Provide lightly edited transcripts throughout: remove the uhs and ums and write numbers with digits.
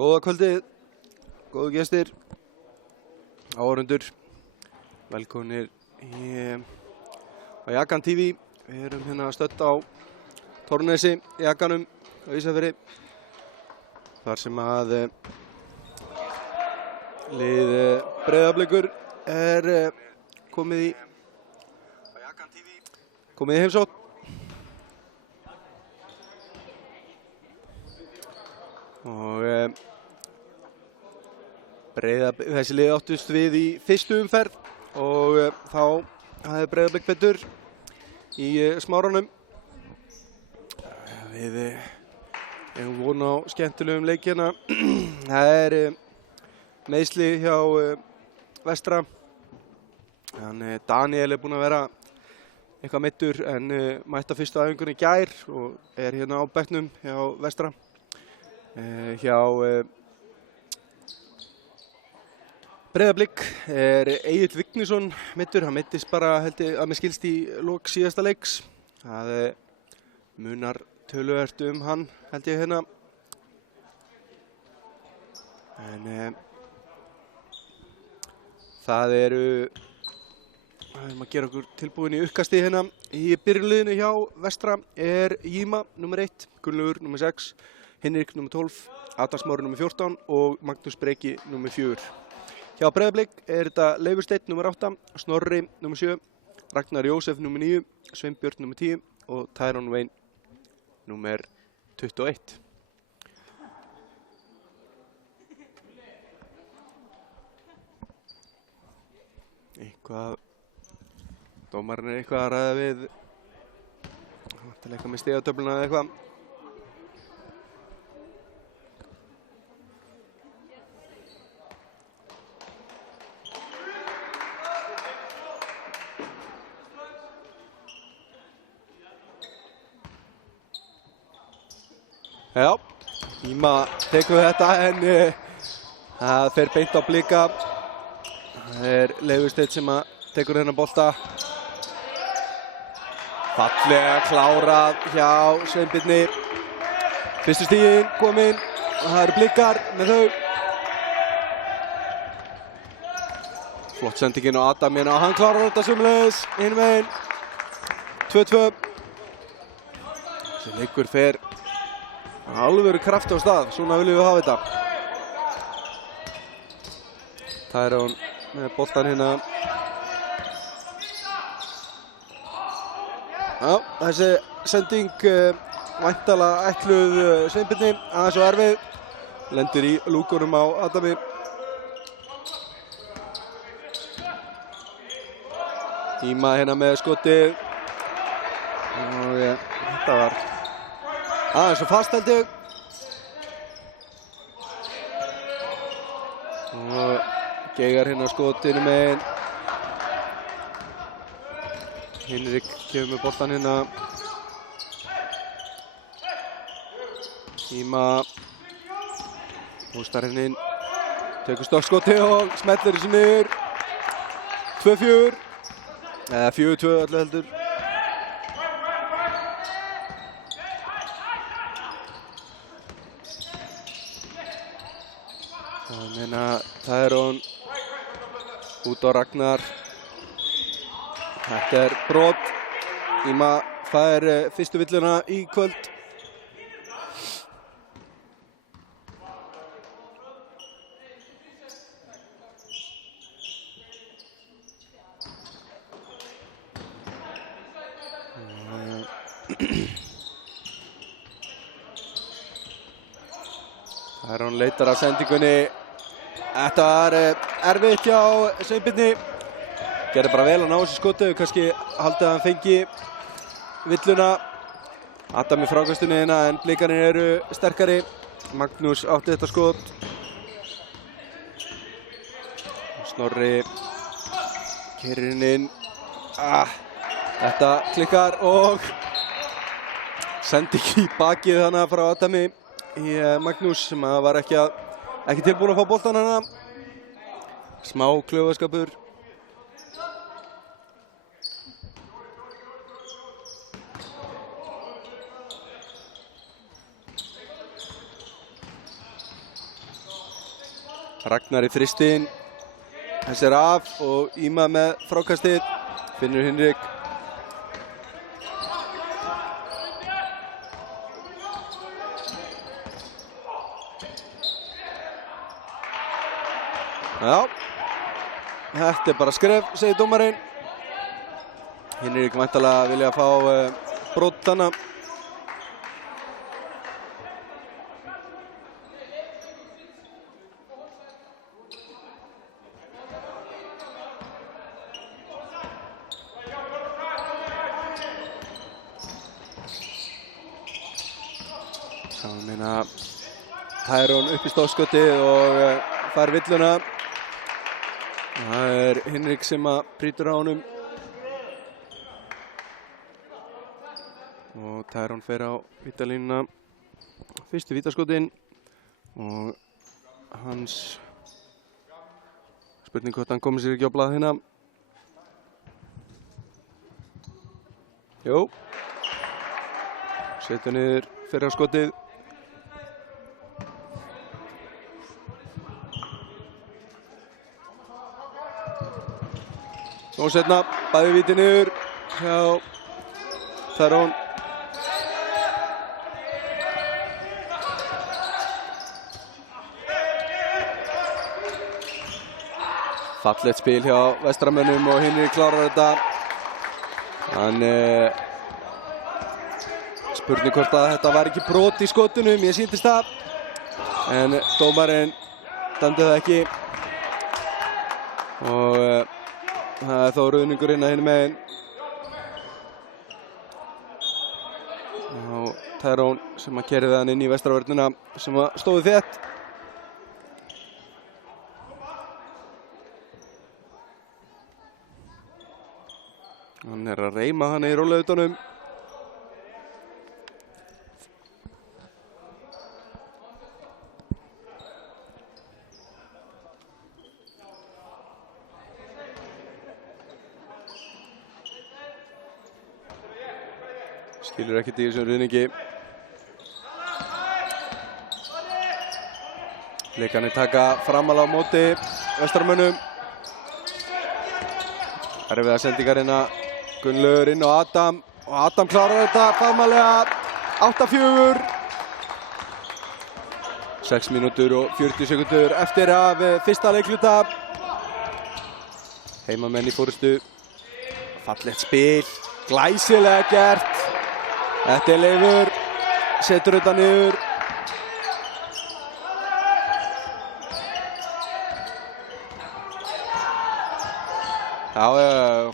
Góða kvöldið, góðu gestir, áhorfendur, velkomnir á Jakan TV. Við erum hérna stödd á Torfnesi, Jakanum á Ísafirði, þar sem að lið Breiðablikur komið í heimsókn. Og þessi lið áttust við í fyrstu umferð og þá hafði Breiðablik betur í Smáranum. Við eigum von á skemmtilegum leikina. Það meiðsli hjá Vestra. Daniel búinn að vera eitthvað meiddur en mætti á fyrstu æfingunni í gær og hérna á bekknum hjá Vestra. Hjá Breiðablik Egill Vignisson meiddur. Hann meiddist bara held ég að mér skilst í lok síðasta leiks. Það munar töluvert hann held ég hérna. En það við erum að gera okkur tilbúin í uppkasti hérna. Í byrjunliðinu hjá Vestra Jima nr. 1, Gunnlaugur nr. 6, Hinrik nr. 12, Adam Smári nr. 14 og Magnús Breki nr. 4. Hjá Breiðablik þetta Leifur Steinn nr. 8, Snorri nr. 7, Ragnar Jósef nr. 9, Sveinbjörn nr. 10 og Tyrone Wayne nr. 21. Dómarinn eitthvað að ræða við. Til eitthvað með stigatöfluna eða eitthvað. Já, Íma tekur þetta en það fer beint á Blika. Það Leifur Steinn sem tekur þennan bolta. Fallega klárað hjá Sveinbirni. Fyrstu stigin komin og það Blikar með þau. Flott sendingin á Adam hérna og hann klárar þetta sömuleiðis hinum megin. 2-2. Þessi leikur fer alvöru kraft á stað, svona viljum við hafa þetta. Tyrone með boltan hérna. Já, þessi sending væntanlega ætluð Sveinbirni, aðeins og erfið. Lendir í lúkunum á Adami. Íma hérna með skotið. Og þetta var aðeins og fast held ég. Og Geigar hérna skotinu megin. Hinrik kemur með boltan hérna. Íma hústar hérna inn. Tekur stokkskoti og smellir þessu niður. 2-4. Eða 4-2 öllu heldur. Tyrone út á Ragnar. Þetta brot. Íma fær fyrstu villuna í kvöld. Tyrone leitar að sendingunni. Þetta var erfitt hjá Sveinbirni. Gerði bara vel að ná þessu skoti og kannski haldið að hann fengi villuna. Adam í frákastunni hérna en Blikarnir eru sterkari. Magnús átti þetta skot. Snorri keyrir inn. Þetta klikkar og sendi ekki í bakið hana frá Adami í Magnús sem var ekki tilbúin að fá boltan hana. Smá klaufaskapur. Ragnar í þristinn. Þessi af og Íma með frákastið. Finnur Hinrik. Já, þetta bara skref, segir dómarinn. Hinrik væntanlega vilja fá brot þarna. Það meina Tyrone upp í stóðskotið og fær villuna. Það Hinrik sem að brýtur á honum. Og Tyrone fer á vítalínuna. Fyrstu vítaskotin og hans spurning hvort hann komið sér ekki á blað hérna. Jú. Setur niður fyrra skotið. Og setna bæði víti niður hjá Tyrone. Fallegt spil hjá Vestramönnum og Hinrik klárar þetta. Hann spurning hvort að þetta var ekki brot í skotunum, ég sýndist það. En dómarinn dæmdi það ekki. Og það þá ruðningur inn að hinum megin. Og Tyrone sem að kerði hann inn í Vestravörnina sem að stóði þétt. Hann að reyma hann í rólautunum. Skilur ekkert í þessum ruðningi. Blikarnir taka framalega á móti Vestramönnum. Erfiða sendingar inn að Gunnlaugur inn á Adam. Og Adam klárar þetta framalega. 8-4. 6 mínútur og 40 sekundur eftir af fyrsta leikluta. Heimamenn í fórustu. Fallegt spil. Glæsilega gert. Þetta Leifur, setur þetta niður. Já,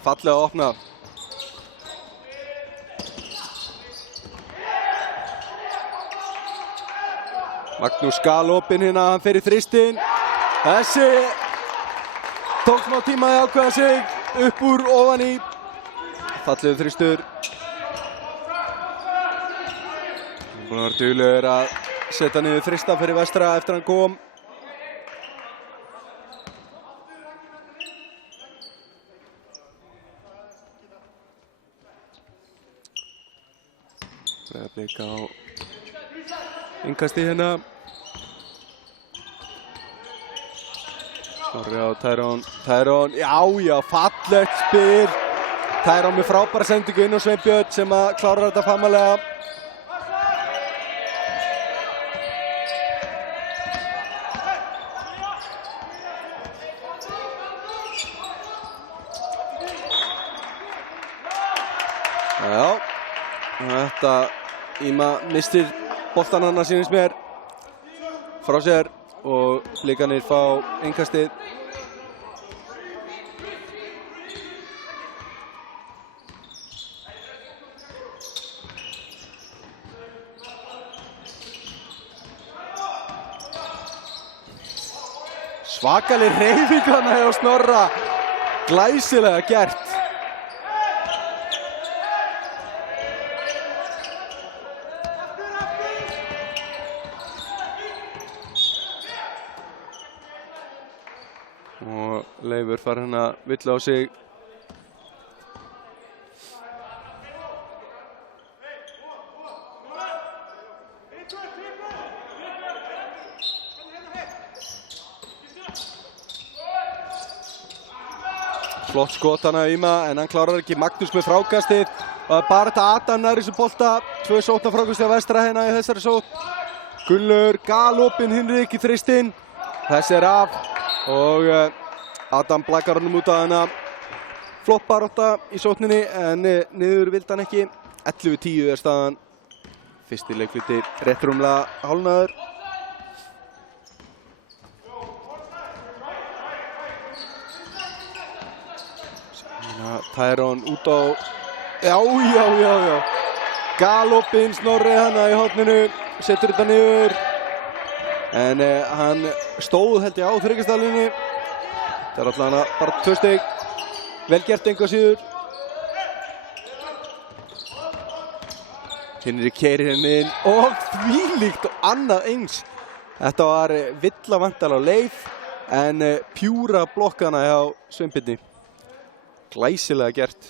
fallega opnað. Magnús galopinn hérna, hann fer í þristinn. Þessi tók smá tíma að ákveða sig upp úr ofan í. Fallegur þristur. Búinn að vera duglegur að setja niður þrista fyrir Vestra eftir hann kom. Breiðablik á innkasti hérna. Snorri á Tyrone. Tyrone, já, fallegt spil. Tyrone með frábæra sendingu inn á Sveinbjörn sem að klárar þetta famalega. Já, þetta Íma mistir boltan hann að sýnist mér frá sér og Blikarnir fá innkastið. Svakaleg hreyfing þarna hjá Snorra, glæsilega gert. Og Leifur fær hérna villu á sig. Flott skot hana Íma, en hann klárar ekki. Magnús með frákastið. Bara þetta Adam nær þessu bolta. 2 sóknar frákastið á Vestra hérna í þessari sókn. Gunnlaugur galopinn Hinrik í þristinn. Þessi af og Adam blakar honum út af hana. Flott barátta í sókninni, en niður vildi hann ekki. 11-10 staðan. Fyrsti leikluti rétt rúmlega hálfnaður. Tyrone út á... Já. Galopinn Snorri hana í horninu. Setur þetta niður. En hann stóð held ég á þriggastaflunni. Það er alltaf bara 2 stig. Vel gert engu að síður. Hinrik keyrir henni inn. Og þvílíkt og annað eins. Þetta var villa vantarlega á leið. En pjúra blokkana hjá Sveinbirni. Glæsilega gert.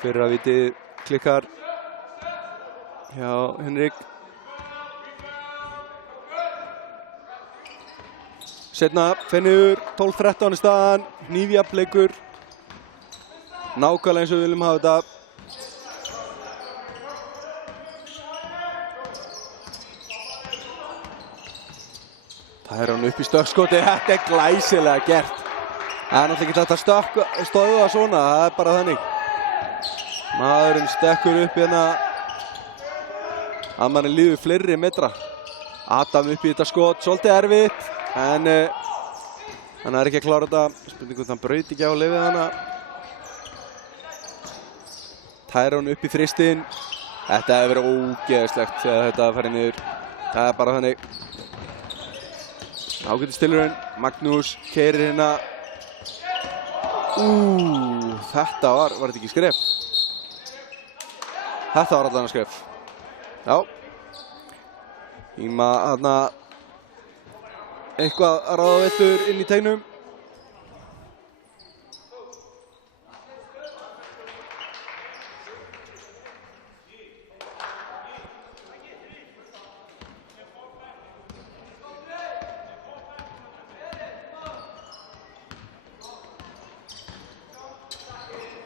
Fyrra vitið klikkar hjá Hinrik. Seinna Fenniður 12-13 í staðan. Hnífjafnleikur. Nákvæmlega eins og við viljum hafa þetta. Það er hann upp í stökkskoti. Þetta er glæsilega gert. Það er náttúrulega ekki þetta að stöðva svona. Það er bara þannig. Maðurinn stekkur upp hérna. Að manni líður fleiri metra. Adam upp í þetta skot. Svolítið erfitt. En hann er ekki að klára þetta. Spurningum hann braut ekki á lifið hana. Tyrone upp í þristinn. Þetta hefur verið ógeðslegt þegar þetta færi niður. Það er bara þannig. Ágætis tilraun. Magnús keyrir hérna. Þetta var þetta ekki skref? Þetta var allan skref. Já. Íma þarna eitthvað að ráða vettur inn í teignum.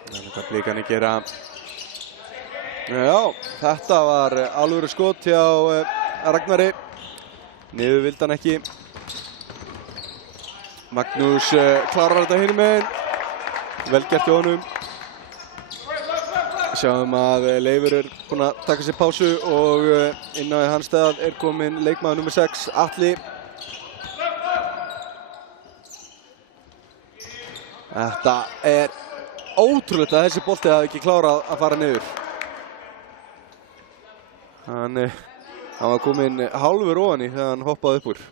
Þetta Blikarnir gera. Já, þetta var alvöru skot hjá Ragnari. Niður vildi hann ekki. Magnús klárar þetta hinum megin. Vel gert hjá honum. Sjáum að Leifur er búinn að taka sér pásu og inn á hans stað er kominn leikmaður númer 6, Atli. Þetta er ótrúlegt að þessi bolti hafi ekki klárað að fara niður. Hann var kominn hálfur ofan í þegar hann hoppaði upp úr.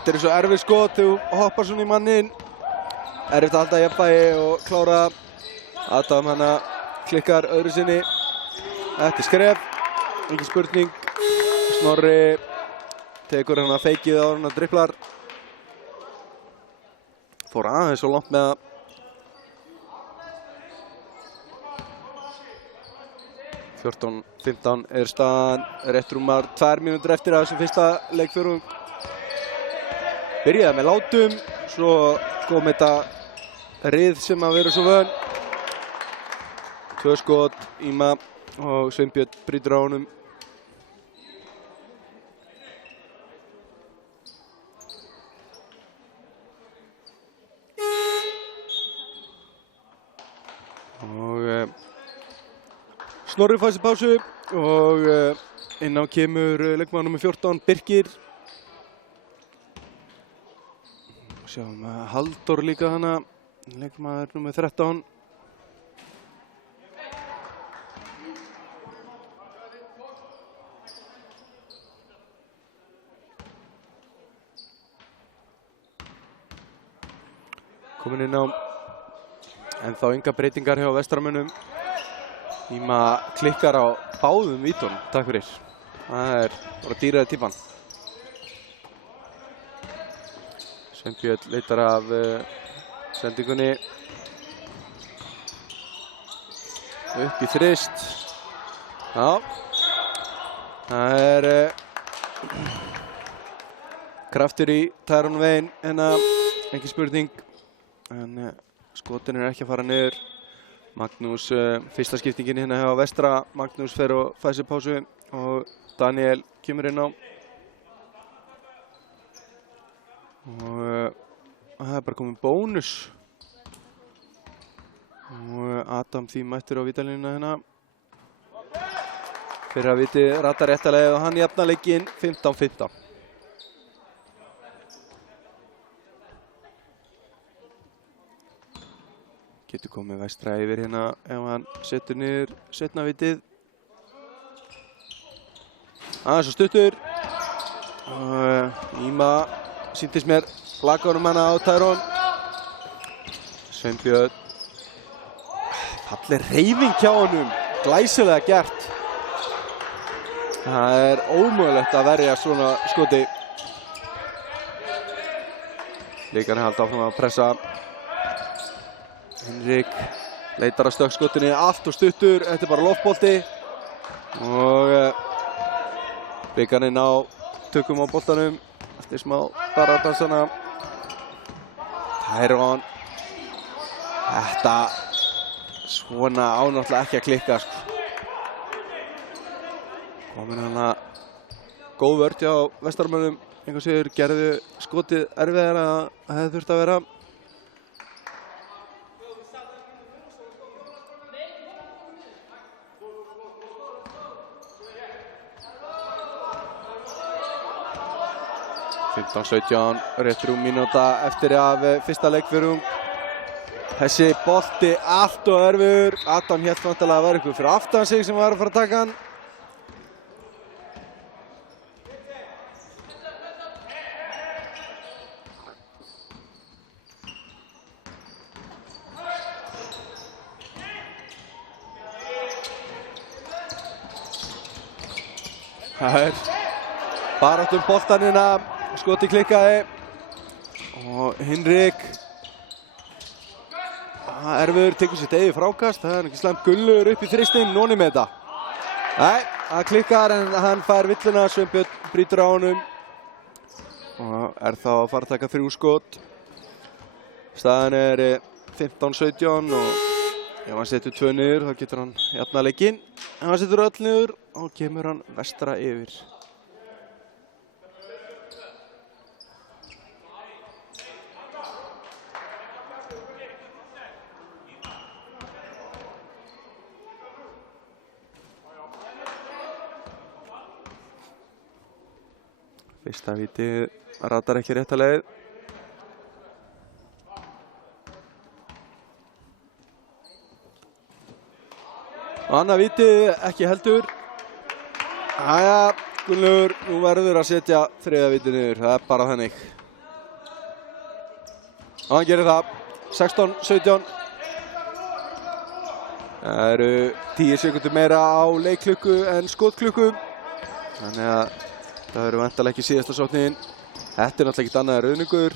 Þetta er svo erfið skot þegar þú hoppar svona í mannin. Erfitt að halda jafnvægi og klára. Adam hana klikkar öðru sinni. Þetta er skref, engin spurning. Snorri tekur hana feikið á hana dribblar. Fór aðeins svo langt með það. Fjórtán 15 er staðan, rétt rúmar 2 mínútur eftir að þessum fyrsta leikfjörðung. Byrjaði með látum, svo kom þetta rið sem að vera svo vön. 2 skot, Íma og Sveinbjörn brýtur á honum. Og Snorri fær sér pásu og inn á kemur leikmaður númer 14, Birkir. Sjáum Halldór líka hana, leikmaður númer 13. komin inn á. En þá enga breytingar hjá Vestramönnum. Íma klikkar á báðum vítunum, takk fyrir. Það er bara dýraði típan. Sveinbjörn leitar af sendingunni. Upp í þrist. Já. Það er kraftur í Tyrone Wayne, ekki spurning. En skotin ekki að fara niður. Magnús, fyrsta skiptingin hérna hjá Vestra. Magnús fer og fær sér pásu og Daniel kemur inn á. Og það er bara komin bónus. Og Adam því mættur á vítalínuna hérna. Fyrir að viti ratar réttalega og hann jafnar leikinn 15-15. Getur komið Vestra yfir hérna ef hann setur niður setna vitið. Aðeins og stuttur. Íma sýndist mér laganum hana á Tyrone. Sveinbjörn. Falleg hreyfing hjá honum. Glæsilega gert. Það er ómögulegt að verja svona skoti. Leikarinn halda áfram að pressa. Hinrik leitar að stökkskotinni, allt og stuttur. Þetta er bara loftbolti. Og leikarinn á tökum á boltanum eftir smá baradansana. Tyrone. Þetta svona ánáttúrulega ekki að klikka, sko. Komin hana góð vörn hjá Vestarmönnum. Einhvern sigur gerðu skotið erfiðara að það hefði þurft að vera. Fimmtán 17, rétt rúm mínúta eftir af fyrsta leikfjörung. Þessi bolti allt og erfiður. Adam hélt vantarlega að vera ykkur fyrir aftan sig sem var að fara að taka hann. Það er baráttum boltanina. Skoti klikkaði. Og Hinrik. Erfiður, tekur sitt eigið frákast. Það er ekki slæmt. Gullur upp í þristinn. Nóni með þetta. Nei, það klikkar en hann fær villuna. Sveinbjörn brýtur á honum. Og er þá að fara að taka 3 skot. Staðan er 15-17 og ef hann setur 2 niður þá getur hann jafnað leikinn. Ef hann setur öll niður þá kemur hann Vestra yfir. Fyrsta víti ratar ekki rétta leið. Og annað víti ekki heldur. Jæja, Gunnlaugur, nú verður að setja 3. víti niður. Það er bara þannig. Og hann gerir það. 16-17. Það eru 10 sekúndur meira á leikklukku en skotklukku. Þannig að það verður væntanlega ekki síðasta sóknin. Þetta er náttúrulega ekkert annað en ruðningur.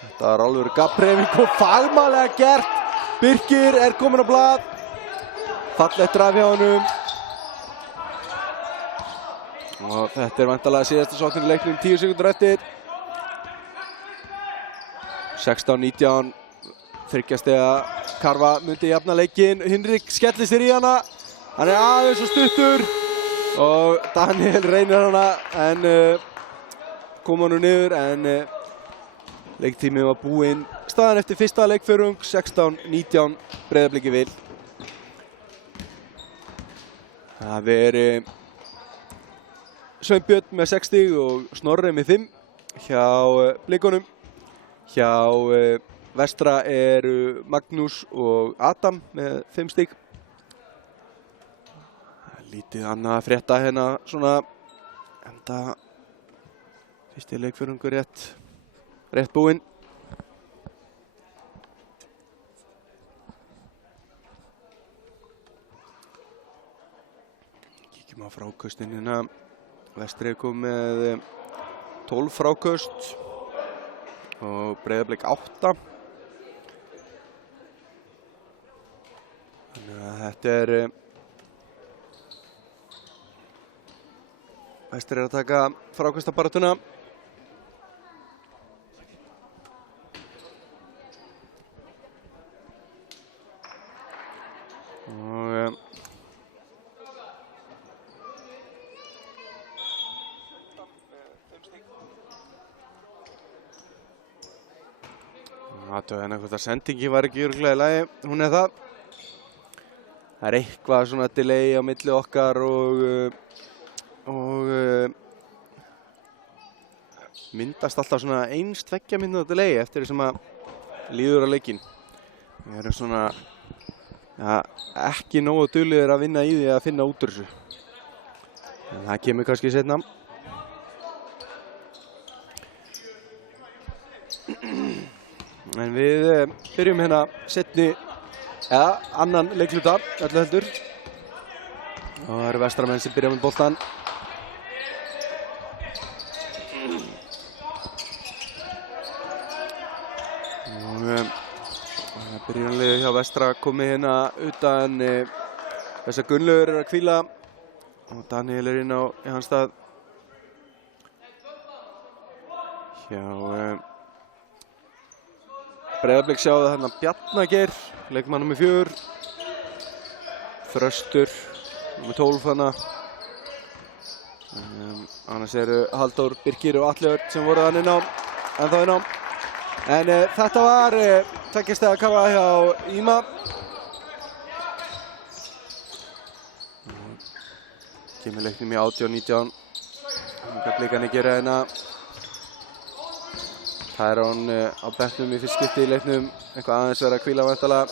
Þetta er alveg gabbhreyfing og fagmannlega gert. Birkir er kominn á blað. Fallegt draf hjá honum. Og þetta er væntanlega síðasta sóknin í leiknum 10 sekúndur eftir. 16-19. 3 stiga Karfa myndi jafna leikinn. Hinrik skellir sér í hana. Hann er aðeins og stuttur og Daniel reynir hana en kom hann niður en leiktímið var búinn. Staðan eftir fyrsta leikfjörung 16-19 Breiðabliki vil. Það er Sveinbjörn með 6 stig og Snorri með 5 hjá Blikunum. Hjá Vestra eru Magnús og Adam með 5 stig. Lítið annað að frétta hérna svona enda fyrsti leikfjörungur rétt rétt búinn. Kíkjum á fráköstin Vestri kom með 12 fráköst og Breiðablik 8. Þannig að þetta Vestri að taka frákastabaráttuna. Og aðtöðan hvort að sendingi var ekki örugglega í lagi. Hún það. Það eitthvað svona delay á milli okkar og myndast alltaf svona 1-2 mínúta delay eftir því sem að líður á leikinn. Við erum svona ekki nógu duglegir að vinna í því að finna út úr þessu. En það kemur kannski seinna. En við byrjum hérna seinni annan leikluta öllu heldur. Og það eru Vestramenn sem byrja með boltan. Og byrjunarliðið hjá Vestra komið hérna utan þess að Gunnlaugur að hvíla og Daniel inn á í hans stað. Hjá Breiðablik sjáðu hérna Bjarnageir, leikmann nr. 4. Þröstur, nr. 12 þarna. Annars eru Halldór, Birkir og Atli Örn sem voru þann ennþá inn á. En þetta var 2 stiga kafa hjá Íma. Kemur leiknum í 18-19. Blikarnir gera hérna. Tyrone á bekknum í fyrst skipti í leiknum. Eitthvað aðeins verið að hvíla væntanlega.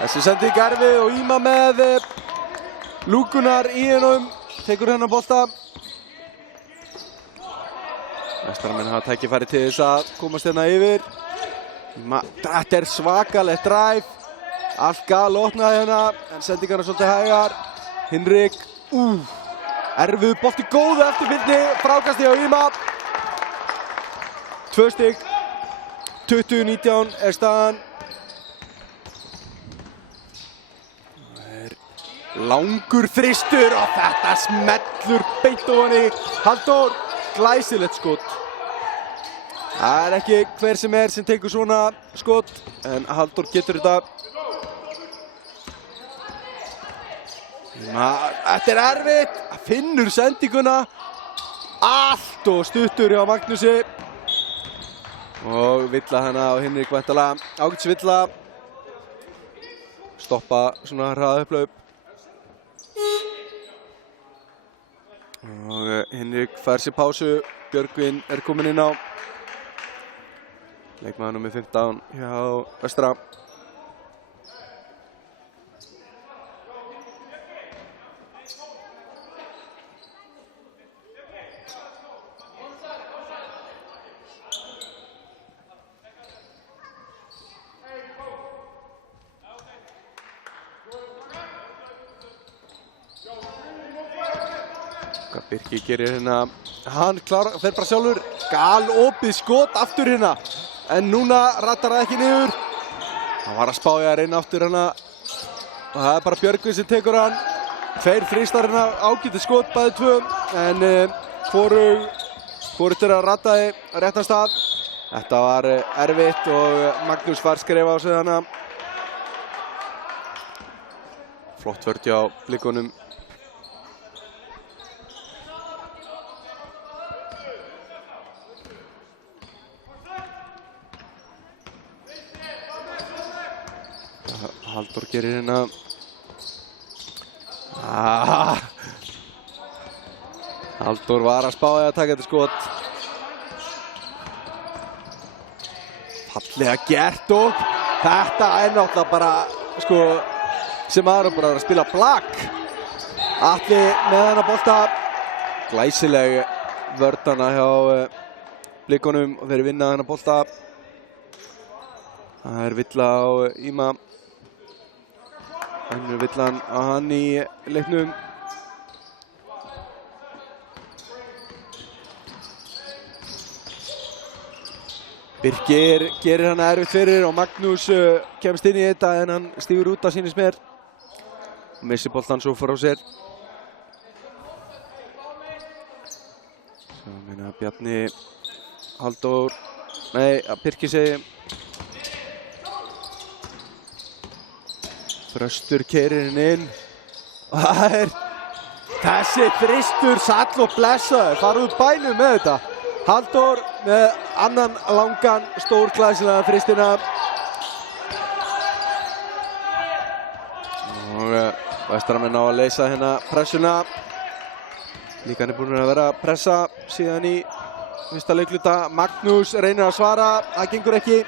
Þessi sending erfið og Íma með lúkunar í hennum. Tekur hennar bolta. Vestaramenn hafa tækifæri til þess að komast hérna yfir. Þetta svakalegt drive. Allt galopnaði hérna, en sendingarna svolítið hægar. Hinrik, erfiður bolti, góðu eftirfylgni, frákasti hjá Íma. 2 stig, 20-19 staðan. Langur þristur og þetta smellur beint ofan í Halldór. Glæsilegt skot. Það ekki hver sem tekur svona skot, en Halldór getur þetta. Þetta erfitt, finnur sendinguna. Allt og stuttur hjá Magnúsi. Og villa hana á Hinrik væntanlega. Ágætis villa. Stoppa svona hraðupphlaup. Og Hinrik fær sér pásu. Björgvin komin inn á. Leikmaður nr. 15 hjá Vestra. Birkir gerir hérna, hann fer bara sjálfur, galopið skot aftur hérna, en núna rattar það ekki niður. Hann var að spá í að reyna aftur hérna og það bara Björgvin sem tekur hann. 2 þristar hérna, ágætis skot, bæði 2, en hvorugt að rattaði á réttan stað. Þetta var erfitt og Magnús var skrifa á sig hana. Flott vörd hjá Blikunum. Halldór gerir hérna. Halldór var að spá í að taka þetta skot. Fallega gert og þetta náttúrulega bara, sem aðra bara að spila blakk. Atli með hennar bolta. Glæsileg vörðana hjá Blikunum og þeir vinna þennan bolta. Það villa á Íma. Önnur villan á hann í leiknum. Birkir gerir hann erfitt fyrir og Magnús kemst inn í þetta en hann stígur út að sýnist mér. Missir boltan svo frá sér. Svo meina Bjarni Halldór, nei, Birkir segi. Þröstur keyrir hann inn. Og það þessi þristur sall og blessaður, fara út bænum með þetta. Halldór með annan langan stórglæsilega þristina. Og Vestramenn á að leysa hérna pressuna. Líkan búin að vera að pressa síðan í fyrsta leikluta. Magnús reynir að svara, það gengur ekki.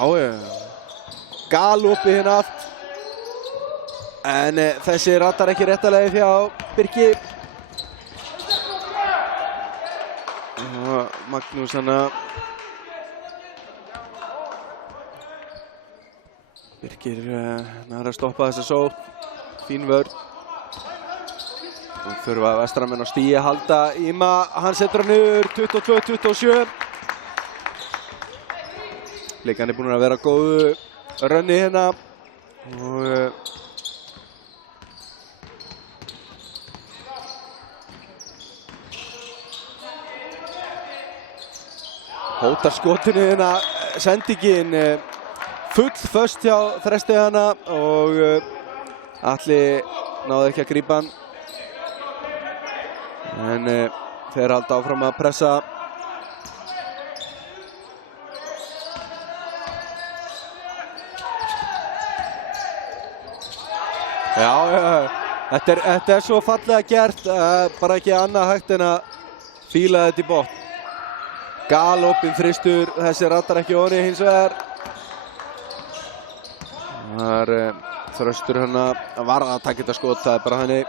Og galoppi hérna allt. En þessi rattar ekki réttalegi fjá Birki. Magnús hana. Birkir nær að stoppa þessa sókn. Fín vörn. Og þurfa Vestramenn á stigi að halda Íma. Hann setur hann niður 22-27. Blikan búin að vera góðu rönni hérna. Og hótar skotinu hérna, sendingin full föst hjá Þresti hana og Atli náði ekki að grípa hann. En þeir halda áfram að pressa. Já, þetta svo fallega gert, bara ekki annað hægt en að fíla þetta í botn. Galopin þristur, þessi rattar ekki onni hins vegar. Það Þröstur hérna var að taka þetta skot, það bara henni.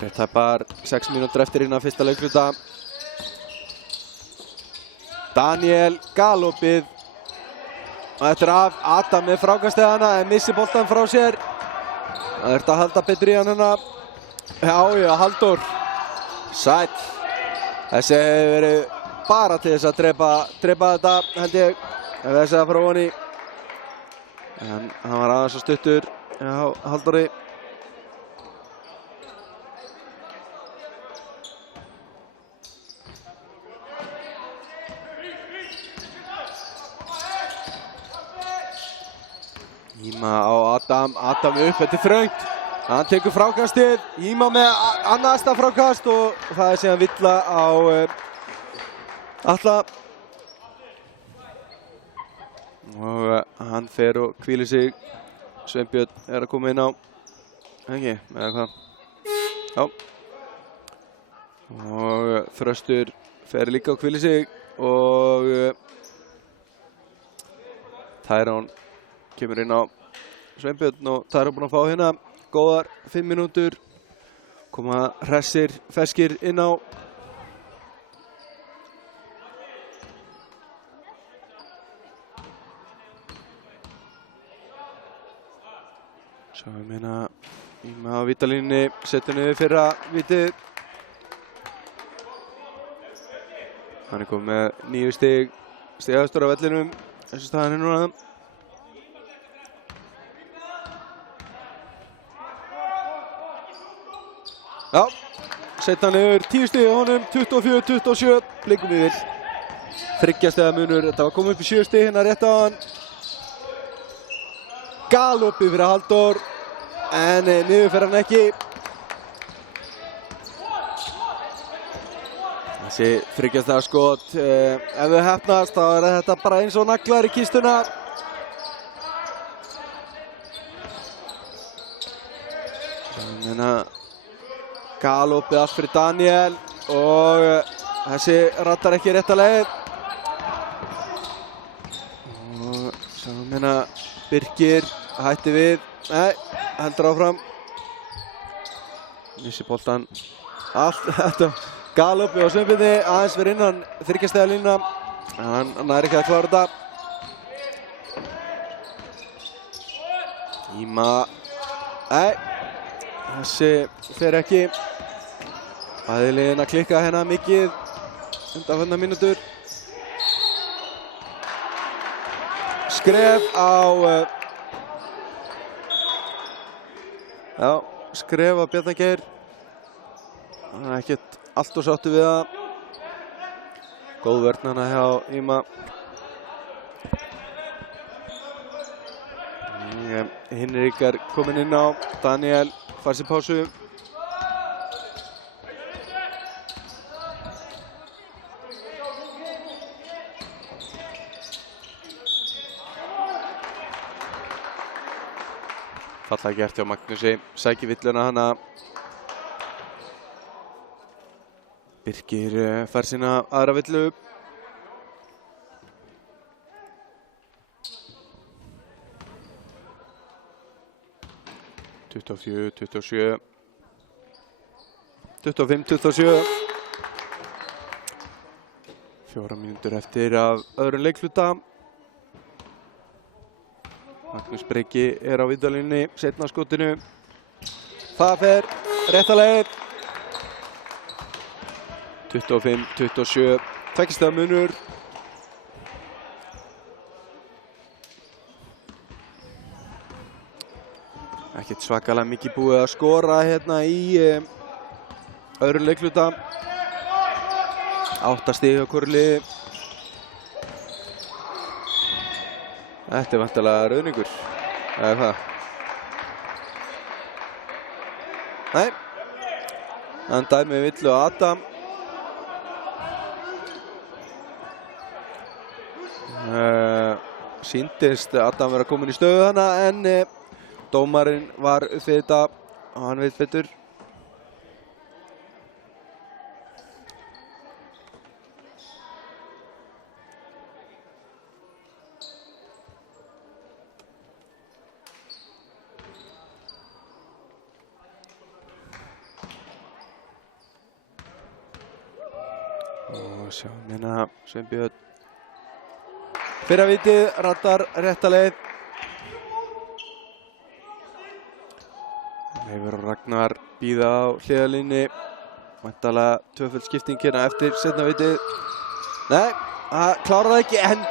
Rétt tæpar 6 mínútur eftir innan fyrsta leikluta. Daniel galopið. Og þetta af Adam með frákastið en missi boltan frá sér. Það að halda betri í hann hérna. Já, Halldór. Sæll. Þessi hefur verið bara til þess að drepa þetta, held ég. Ef þessi að fara ofan í. En hann var aðeins að stuttur. Já, Halldóri. Íma á Adam upp, þetta þröngt. Hann tekur frákastið, Íma með annasta frákast og það síðan villa á Atla. Og hann fer og hvílir sig. Sveinbjörn að koma inn á. Ekki, eða hvað? Já. Og Þröstur fer líka og hvílir sig og Tyrone kemur inn á Sveinbjörn og Tyrone búinn að fá hérna góðar 5 mínútur. Koma hressir, ferskir inn á. Svo við meina Íma á vítalínunni, setur niður fyrra vitið. Hann komið með 9 stigahæstur á vellinum, eins og staðan núna. Já, setja hann yfir 10 stig á honum, 24-27, Blikum yfir. 3 stiga munur, þetta var komið upp í 7 stig hérna rétt á hann. Galoppi fyrir Halldór, en niður fer hann ekki. Þessi 3 stiga skot, ef við heppnast þá þetta bara eins og naglar í kistuna. Galopið allt fyrir Daniel og þessi rattar ekki rétta leið. Og svo meina Birkir hætti við. Nei, heldur áfram. Missi boltan. Allt þetta galoppi og Sveinbirni aðeins fyrir innan þriggja stiga línuna. Hann nær ekki að klára þetta. Íma. Nei, þessi fer ekki. Bæði liðin að klikka hérna mikið undanfarnar mínútur. Skref á skref á Bjarna Geir. Hann er ekkert allt og sáttur við það. Góð vörn hana hjá Íma. Hinrik er kominn inn á. Daniel fær sér pásu. Fallega gert hjá Magnúsi, sækir villuna hana. Birkir fær sína aðra villu. (24, 27) 25, 27. 4 mínútur eftir af öðrum leikhluta. Magnús Breki er á vítalínunni, seinna skotinu. Það fer rétta leið. 25, 27, tveggja stiga munur. Ekkert svakalega mikið búið að skora hérna í öðrum leikhluta. 8 stig á hvoru liði. Þetta er væntanlega rauðningur, eða hvað? Nei, hann dæmi villu á Adam. Sýndist Adam vera komin í stöðu hana en dómarinn var fyrir þetta og hann veit betur. Og sjáum hérna Sveinbjörn. Fyrra vitið, rattar rétta leið. Leifur og Ragnar bíða á hliðarlínunni. Væntanlega tvöföld skipting hérna eftir seinna vitið. Nei, það klárar það ekki en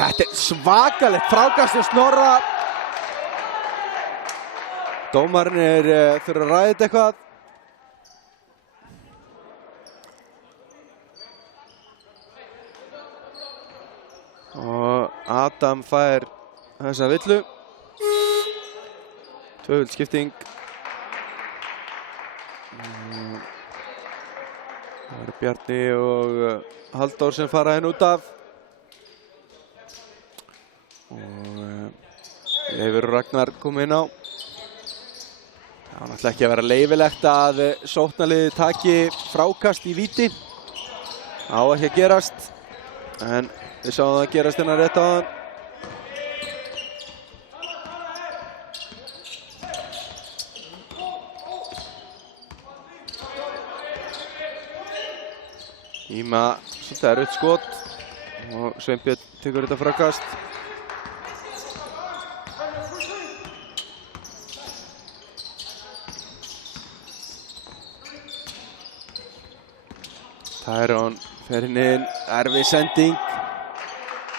þetta er svakalegt frákast hjá Snorra. Dómarinn er fyrir að ræða þetta eitthvað. Og Adam fær þessa villu. Tvöföld skipting. Það eru Bjarni og Halldór sem fara henn út af. Og Leifur og Ragnar koma inn á. Það var náttúrulega ekki að vera leyfilegt að sóknarliðið taki frákast í víti. Á ekki að gerast. En við sáum það gerast hérna rétt áðan. Íma svolítið erfitt skot og Sveinbjörn tekur þetta frákast. Tyrone fer inn inn, erfið sending.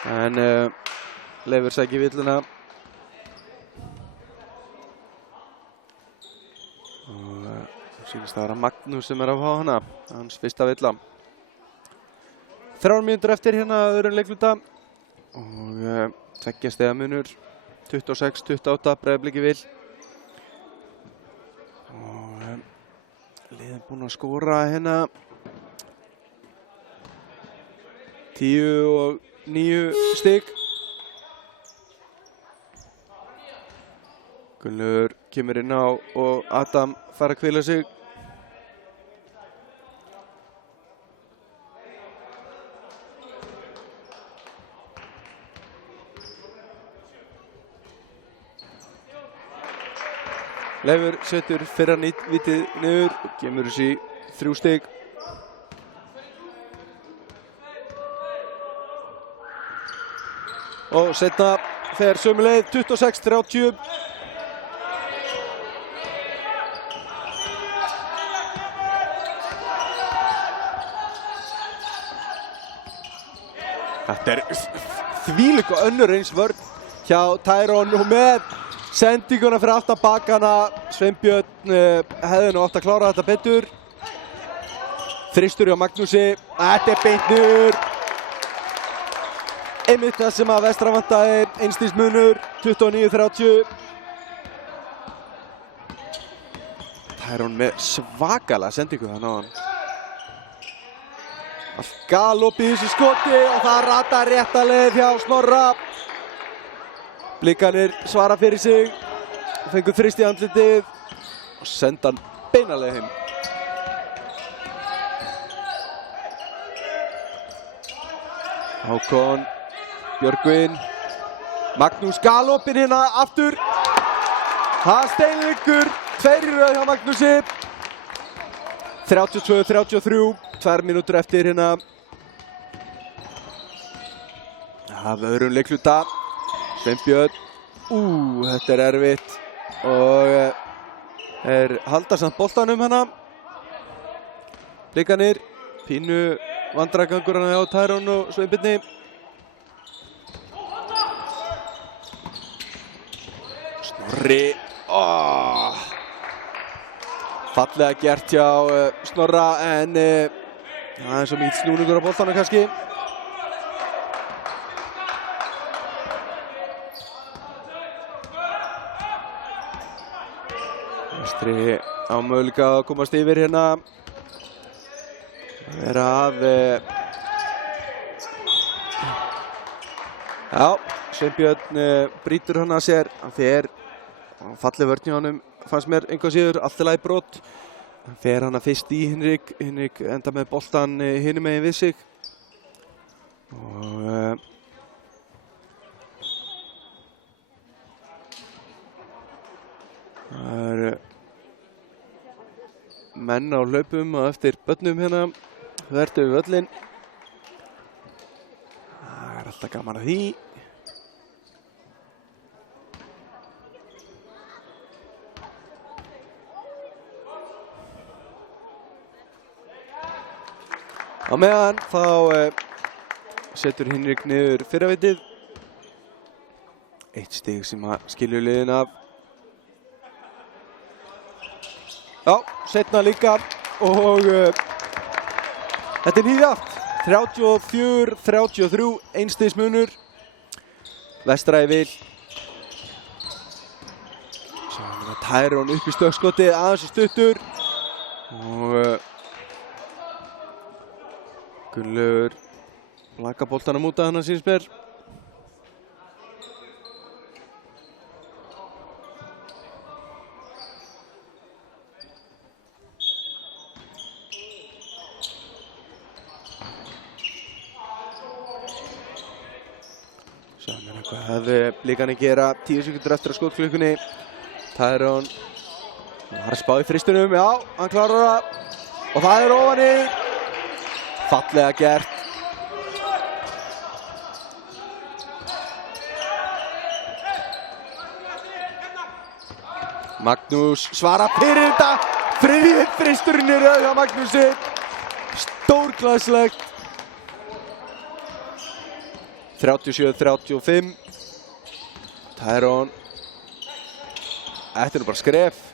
En Leifur sækir villuna. Og sýnist það vera Magnús sem er að fá hana, hans fyrsta villa. 3 mínútur eftir hérna öðrum leikhluta og tveggja stiga munur. 26, 28, Breiðabliki vill. Og liðin búinn að skora hérna 10 og 9 stig. Gunnlaugur kemur inn á og Adam fær að hvíla sig. Leifur setur fyrra vítið niður og kemur þessi 3 stig. Og seinna fer sömu leið 26-30. Þetta þvílík og önnur eins vörn hjá Tyrone og með sendinguna fyrir aftan bakana. Sveinbjörn hefði nú átt að klára þetta betur. Þristur hjá Magnúsi. Þetta er beintur. Einmitt það sem að Vestra vantaði, einstigsmunur, 29-30. Tyrone með svakalega sendingu þannig á hann. Galop í þessu skoti og það ratar rétta leið hjá Snorra. Blikarnir svara fyrir sig, fengur þrist í andlitið og senda hann beinalega heim. Hákon, Björgvin, Magnús galopinn hérna aftur. Það steinleikur, 2 í röð hjá Magnúsi. 32-33, 2 mínútur eftir hérna. Af öðrum leikluta. Sveinbjörn, þetta er erfitt og halda samt boltanum hérna. Blikarnir, pínu vandræðagangur hérna hjá Tyrone og Sveinbjörni. Snorri, fallega gert hjá Snorra en það er svo mikið snúningur á boltanum kannski. Vestri á möguleika að komast yfir hérna. Vera að já, Sveinbjörn brýtur hann að sér. Hann fer, falleg vörn hjá honum fannst mér engu að síður, allt í lagi brot. Hann fer hann að fyrst í Hinrik enda með boltan hinum megin við sig. Og það eru menn á hlaupum og eftir börnum hérna þvert yfir völlinn. Það er alltaf gaman að því. Á meðan þá setur Hinrik niður fyrravitið. 1 stig sem að skilur liðin af. Já, seinna líka og þetta er nýjaft. 34-33, 1 stigs munur. Vestra í vil. Svo Tyrone upp í stökkskotið, aðeins stuttur. Og Gunnlaugur blaka boltanum út af hann síns mér. Sjáum hvað hefði blikarnir gera 10 sekundur eftir að skotklukkunni. Tyrone var að spá í fristunum, já, hann klárar það og það er ofan í. Fallega gert. Magnús svarar fyrir þetta. Þriðji fristurinn í röð hjá Magnúsi. Stórklæslegt. 37-35. Tyrone. Þetta er nú bara skref.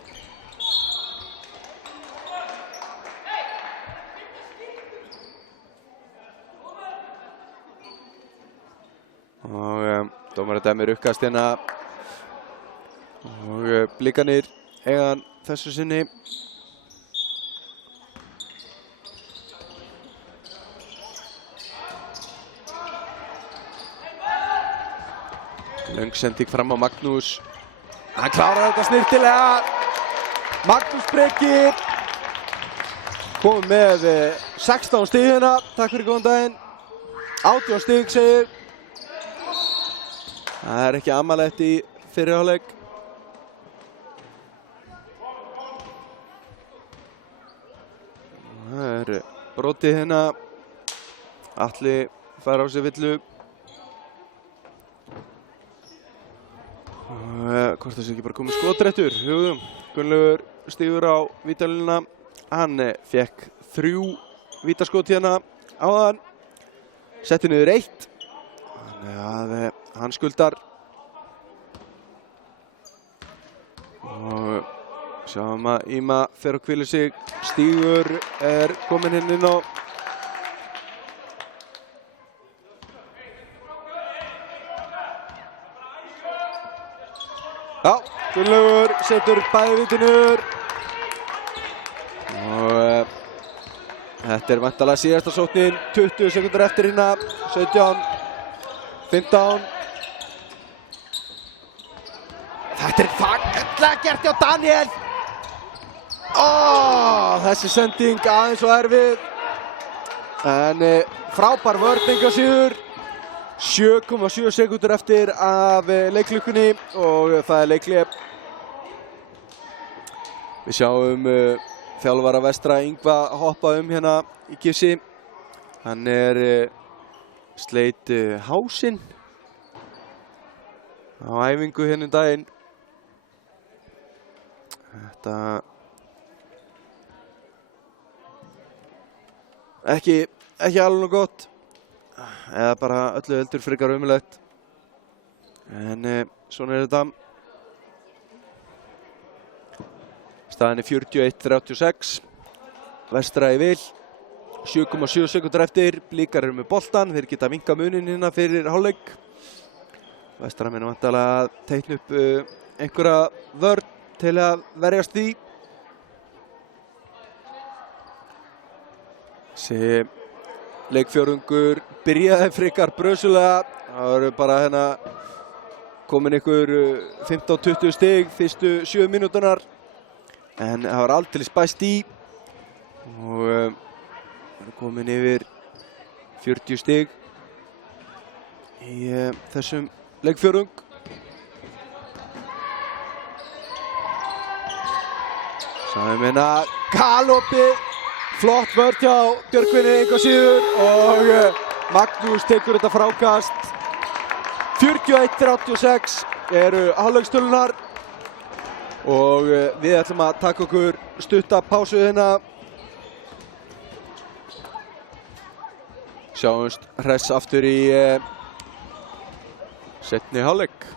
Og dómarinn dæmir uppkast hérna. Og blikarnir eiga hann þessu sinni. Löng sending fram á Magnús. Hann klárar þetta snyrtilega. Magnús Breki komið með 16 stig hérna. Takk fyrir góðan daginn. 18 stig segir. Það er ekki amalegt í fyrri hálfleik. brotið hérna. Atli fær á sig villu. Hvort það sé ekki bara komið skotréttur. Jú, Gunnlaugur stígur á vítalínuna. Hann fékk 3 vítaskot hérna áðan. Setti niður 1. Þannig að hann skuldar. Og sjáum að Íma fer og hvílir sig. Stígur kominn inn á. Já, Gunnlaugur setur bæði víti niður. Og þetta væntanlega síðasta sóknin. 20 sekúndur eftir hérna. 17, 15. Þetta fallega gert hjá Daniel. Þessi sending aðeins og erfið. En frábær vörn engu að síður. 7,7 sekúndur eftir af leikklukkunni og það er leikhlé. Við sjáum þjálfara Vestra Ingva hoppa hérna í gifsi. Hann sleit hásinn á æfingu hérna daginn. Þetta ekki alveg nóg gott. Eða bara öllu heldur frekar ömurlegt. En svona þetta. Staðan 41-36. Vestra í vil. 7,7 sekúndur eftir. Blikar með boltan. Þeir geta minkað muninn hérna fyrir hálfleik. Vestra minna vantarlega að teikna upp einhverja vörn til að verjast því. Þessi leikfjórðungur byrjaði frekar brösulega. Það voru bara hérna komin ykkur 15-20 stig fyrstu 7 mínúturnar. En það var aldrei spæst í. Og það er komin yfir 40 stig í þessum leikfjórðung. Sáum hérna galopi. Flott vörn hjá Björgvini engu að síður og Magnús tekur þetta frákast. 41-36 eru hálfleikstölunar og við ætlum að taka okkur stutta pásu hérna. Sjáumst hress aftur í seinni hálfleik.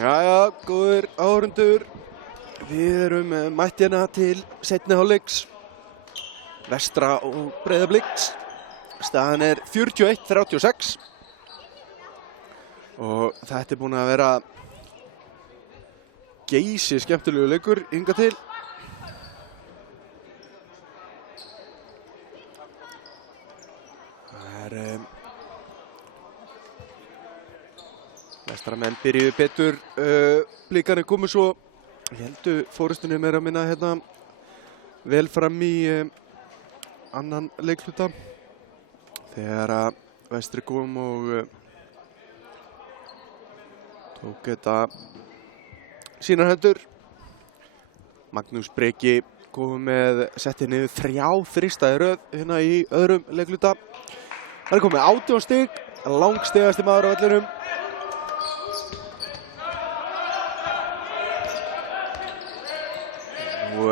Jæja, góðir áhorfendur. Við erum mætt hérna til seinni hálfleiks Vestra og Breiðabliks. Staðan er 41-36 og þetta er búinn að vera geysi skemmtilegu leikur hingað til. Það er Vestramenn byrjuðu betur, Blikarnir komu svo, ég heldu fórustunni meira að minna hérna vel fram í annan leikluta þegar að Vestri kom og tók þetta sínar hendur. Magnús Breki kom með setti niður 3 þrista í röð hérna í öðrum leikluta. Það er komið 18 stig, langstigasti maður á vellinum. Og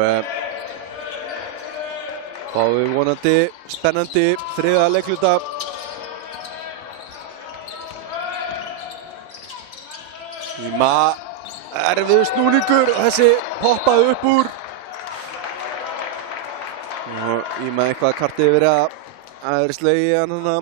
báðum vonandi spennandi þriðja leikluta. Íma erfiður snúningur og þessi poppaði upp úr. Og Íma eitthvað kartið verið að er slegið hann hana.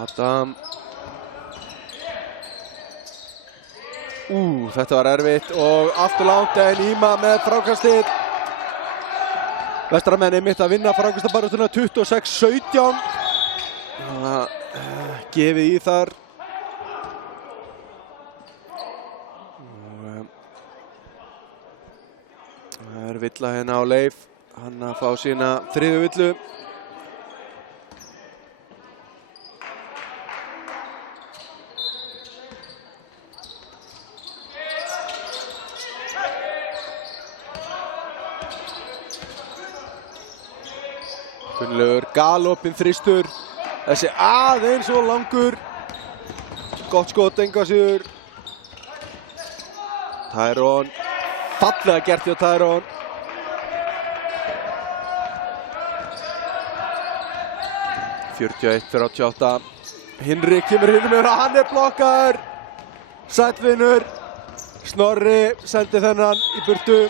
Adam. Þetta var erfitt og aftur langt en Íma með frákastið. Vestramenn einmitt að vinna frákastabaráttuna 26-17. Gefið í þar. Það er villa hérna á Leif. Hann að fá sína þriðju villu. Gunnlaugur galopinn þristur. Þessi aðeins og langur. Gott skot enga síður. Tyrone. Fallega gert hjá Tyrone. (41 fyrir 88). Hinrik kemur hinum yfir og hann er blokkaður. Sællvinur. Snorri sendi þennan í burtu.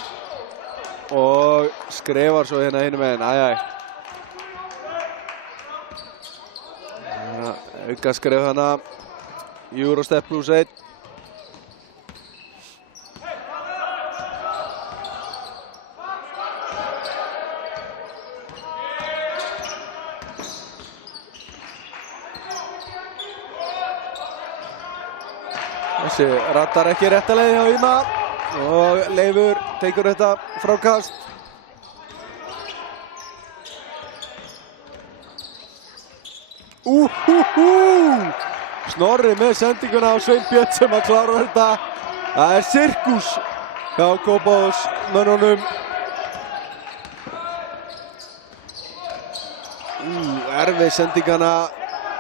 Og skrifar svo hérna hinum megin. Æjæ. Auka skref hana. Eurostep +1. Þessi rattar ekki rétta leið hjá Íma og Leifur tekur þetta frákast. Snorri með sendinguna á Sveinbjörn sem að klára þetta. Það er sirkus hjá Kópavogsmönnunum. Erfið sendingana.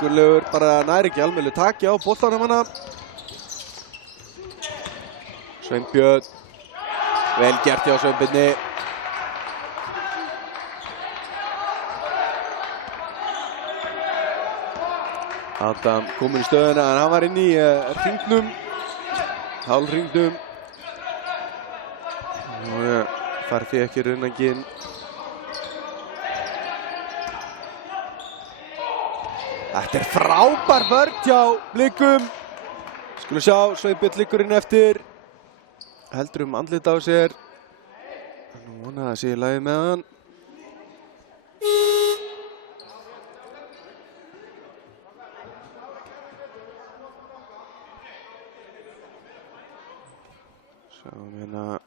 Gunnlaugur bara næri ekki almennileg taki á boltanum hana. Sveinbjörn. Vel gert hjá Sveinbjörni. Adam kominn í stöðuna en hann var inn í hringnum, hálfhringnum og fær því ekki runnanginn. Þetta er frábær vörn hjá Blikum. Skulum sjá, Sveinbjörn liggur inn eftir, heldur andlit á sér. Nú vona að sé í lagi með hann. Sjáum hérna.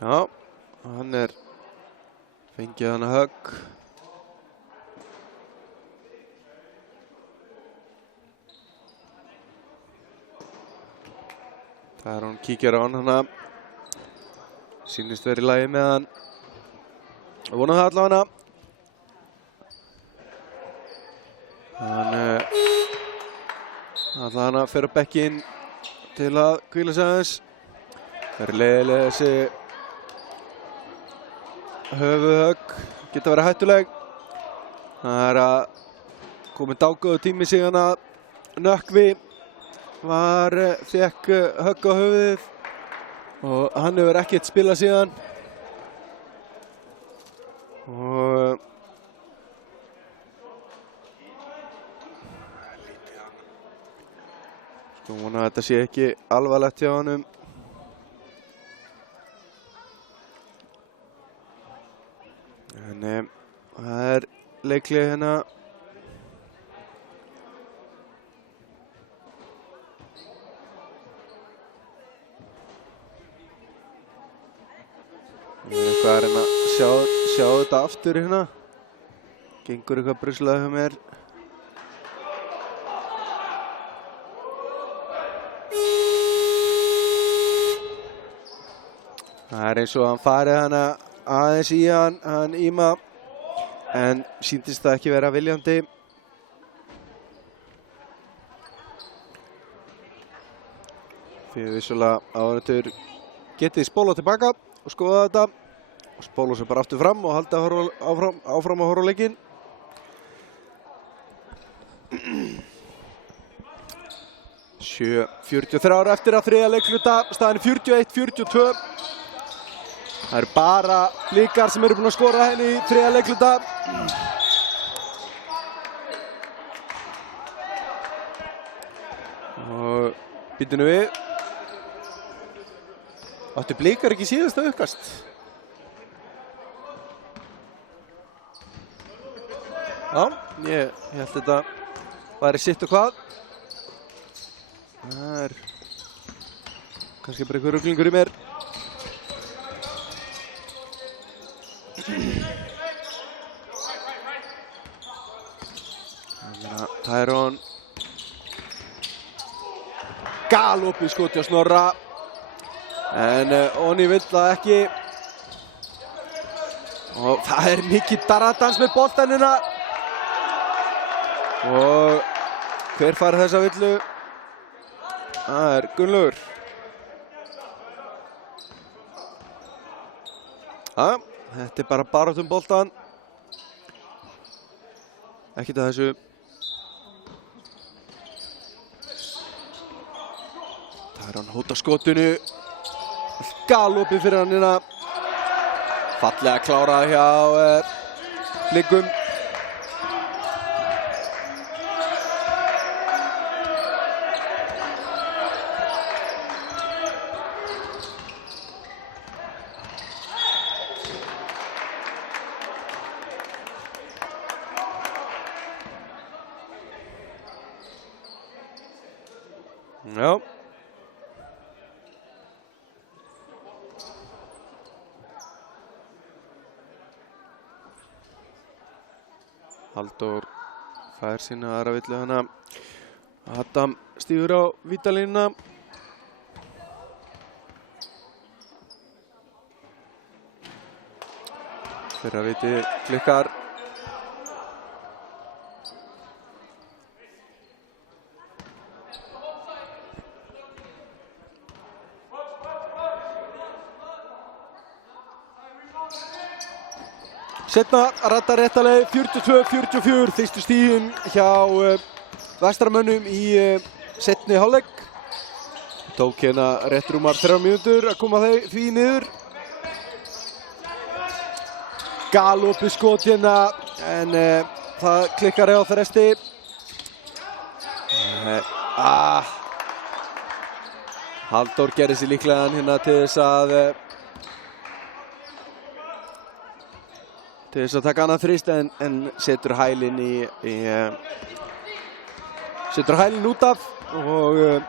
Já, hann er fengið hana högg. Það er hún kíkjar á hann hana. Sýnist verið í lagi með hann. Vonum það allavega. Hann allavega fer á bekkinn. til að hvíla sig aðeins. Það er leiðilega þessi höfuðhögg, geta verið hættuleg. Það er að komið dágóður tími síðan að Nökkvi fékk högg á höfuðið og hann hefur ekkert spilað síðan. Og sko vona að þetta sé ekki alvarlegt hjá honum. En það er leiklið hérna. Ég er eitthvað að reyna að sjá þetta aftur hérna. Gengur eitthvað bruslega hjá mér. Það er eins og hann farið hana aðeins í hann Íma, en sýndist það ekki vera viljandi. Því vissulega áhorfendur getið spólað tilbaka og skoða þetta og spóla sig bara aftur fram og halda áfram að horfa á leikinn. Sjö 43 eftir að þriðja leikhluta, staðan 41-42. Það eru bara Blikar sem eru búin að skora henni í þriðja leikhluta. Og býtum við. Áttu Blikar ekki síðasta uppkast? Já, ég held þetta væri sitt og hvað. Það er kannski bara einhver ruglingur í mér. Tyrone galop í skoti á Snorra, en Oni vill það ekki og það er mikið darradans með boltann hérna og hver fær þessa villu? Það er Gunnlaugur. Þetta er bara baráttu boltan, ekkert að þessu. Tyrone hóta skotinu, galopi fyrir hann hérna, fallega klárað hjá Blikum. Já. Halldór fær sína aðra villu hana. Adam stígur á vítalínuna. Fyrra viti klikkar. Setna rattar réttaleg 42-44 fyrstu stigin hjá Vestramönnum í setni hálfleik. Tók hérna rétt rúmar 3 mínútur að koma því niður. Galopi skot hérna, en það klikkar á þresti. Halldór gerði sig líklega hérna til þess að taka annað þrist, en setur hælinn setur hælinn út af og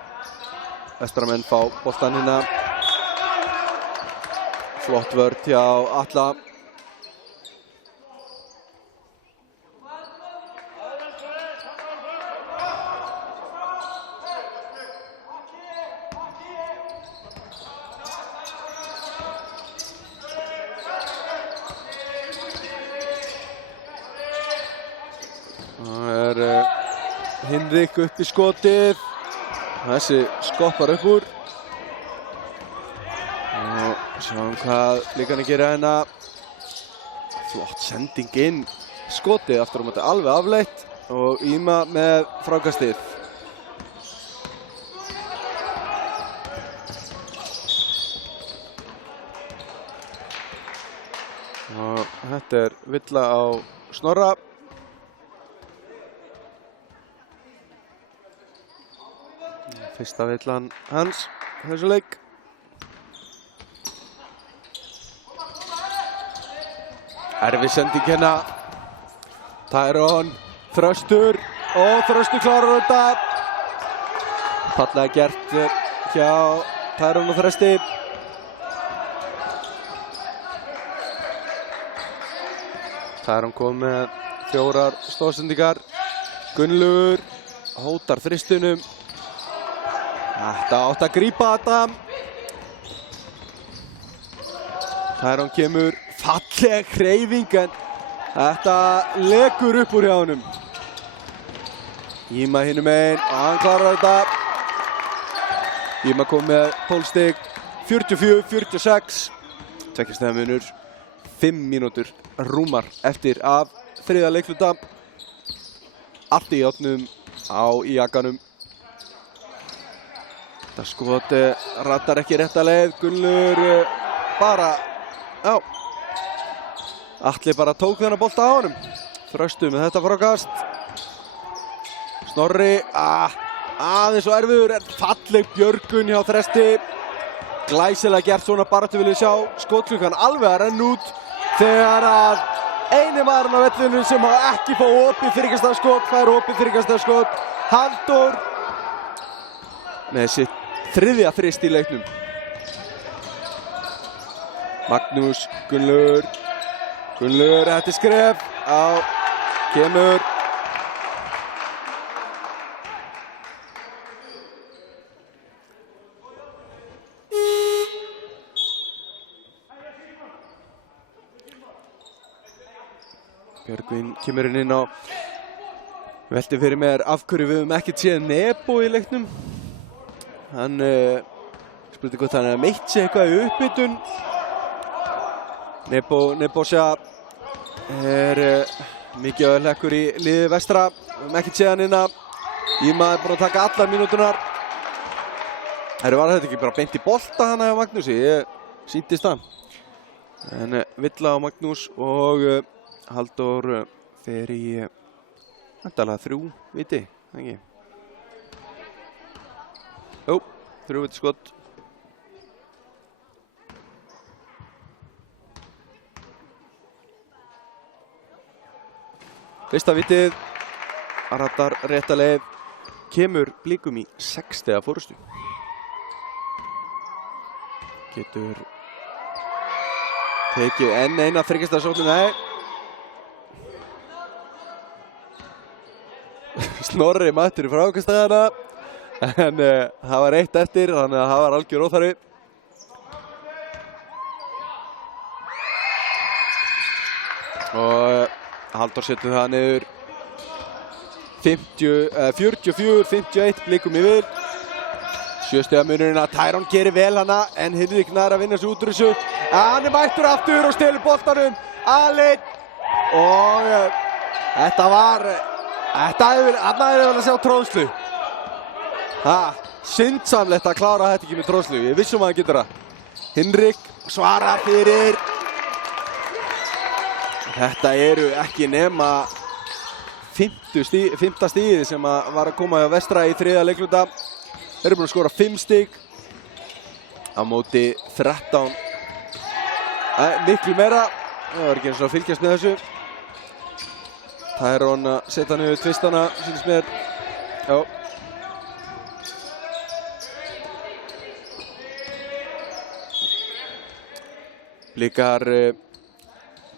Vestramenn fá boltann hérna. Flott vörn hjá Atla. Það er Hinrik upp í skotið. Þessi skoppar upp úr. Og sjáum hvað blikarnir gera hérna. Flott sending inn. Skotið aftur á móti alveg afleitt. Og Íma með frákastið. Og þetta er villa á Snorra. Fyrsta villan hans þessu leik. Erfið sending hérna. Tyrone, Þröstur og Þröstur klárar þetta. Fallega gert hjá Tyrone og Þrösti. Tyrone kom með 4 stóðsendingar. Gunnlaugur hótar þristunum. Þetta átt að grípa þetta. Tyrone kemur, falleg hreyfing en þetta lekur upp úr hjá honum. Íma hinum megin og hann klárar þetta. Íma kom með 12 stig, 44-46. 2 stiga munur, 5 mínútur rúmar eftir af þriðja leikluta. Allt í járnum í jakanum. Þetta skot rattar ekki rétta leið. Gunnlaugur bara, já. Atli bara tók þennan bolta á honum. Þröstu með þetta frákast. Snorri, aðeins og erfiður. Falleg björgun hjá Þresti. Glæsilega gert svona baráttu viljum sjá. Skotklukkan alveg að renna út. Þegar að eini maðurinn á vellinu sem má ekki fá opið þriggjastaðskot, fær opið þriggjastaðskot. Halldór með sitt 3. þrist í leiknum. Magnús, Gunnlaugur. Gunnlaugur, þetta er skref. Kemur. Björgvin kemur inn á. Velti fyrir mér af hverju við höfum ekkert séð Nebo í leiknum. Hann spurði hvort hann meitt sig eitthvað í uppbytun. Nebosja mikið öðlekkur í liði vestra. Við höfum ekkert séð hann inna. Íma búinn að taka allar mínúturnar. Var þetta ekki bara beint í bolta hana hjá Magnúsi? Ég sýntist það. En villa á Magnús og Halldór fer í vantarlega 3 viti, ekki? Jú, 3 viti skot. Fyrsta vitið, rattar rétta leið, kemur Blikum í 6 stiga forystu. Getur tekið enn eina þriggjastaðsókn, nei. Snorri mættur í frákastæðana, en það var 1 eftir, þannig að það var algjör óþarfi. Og Halldór setur það niður. 44-51, Blikum í vil. 7 stiga munurinn að Tyrone gerir vel hana, en Hinrik nær að vinna sig út úr þessu. Hann er mættur aftur og stelur boltanum. Alinn. Og þetta var... Þarna er að sjá tróðslu. Syndsamlegt að klára þetta ekki með tróðslu. Ég vissum að hann getur það. Hinrik svarar fyrir. Þetta eru ekki nema 5. stigið sem var að koma hjá vestra í 3. leikluta. Þeir eru búin að skora 5 stig. Á móti 13. Miklu meira. Það var ekki eins og að fylgjast með þessu. Tyrone að setja niður tvistana, sýnist mér. Já.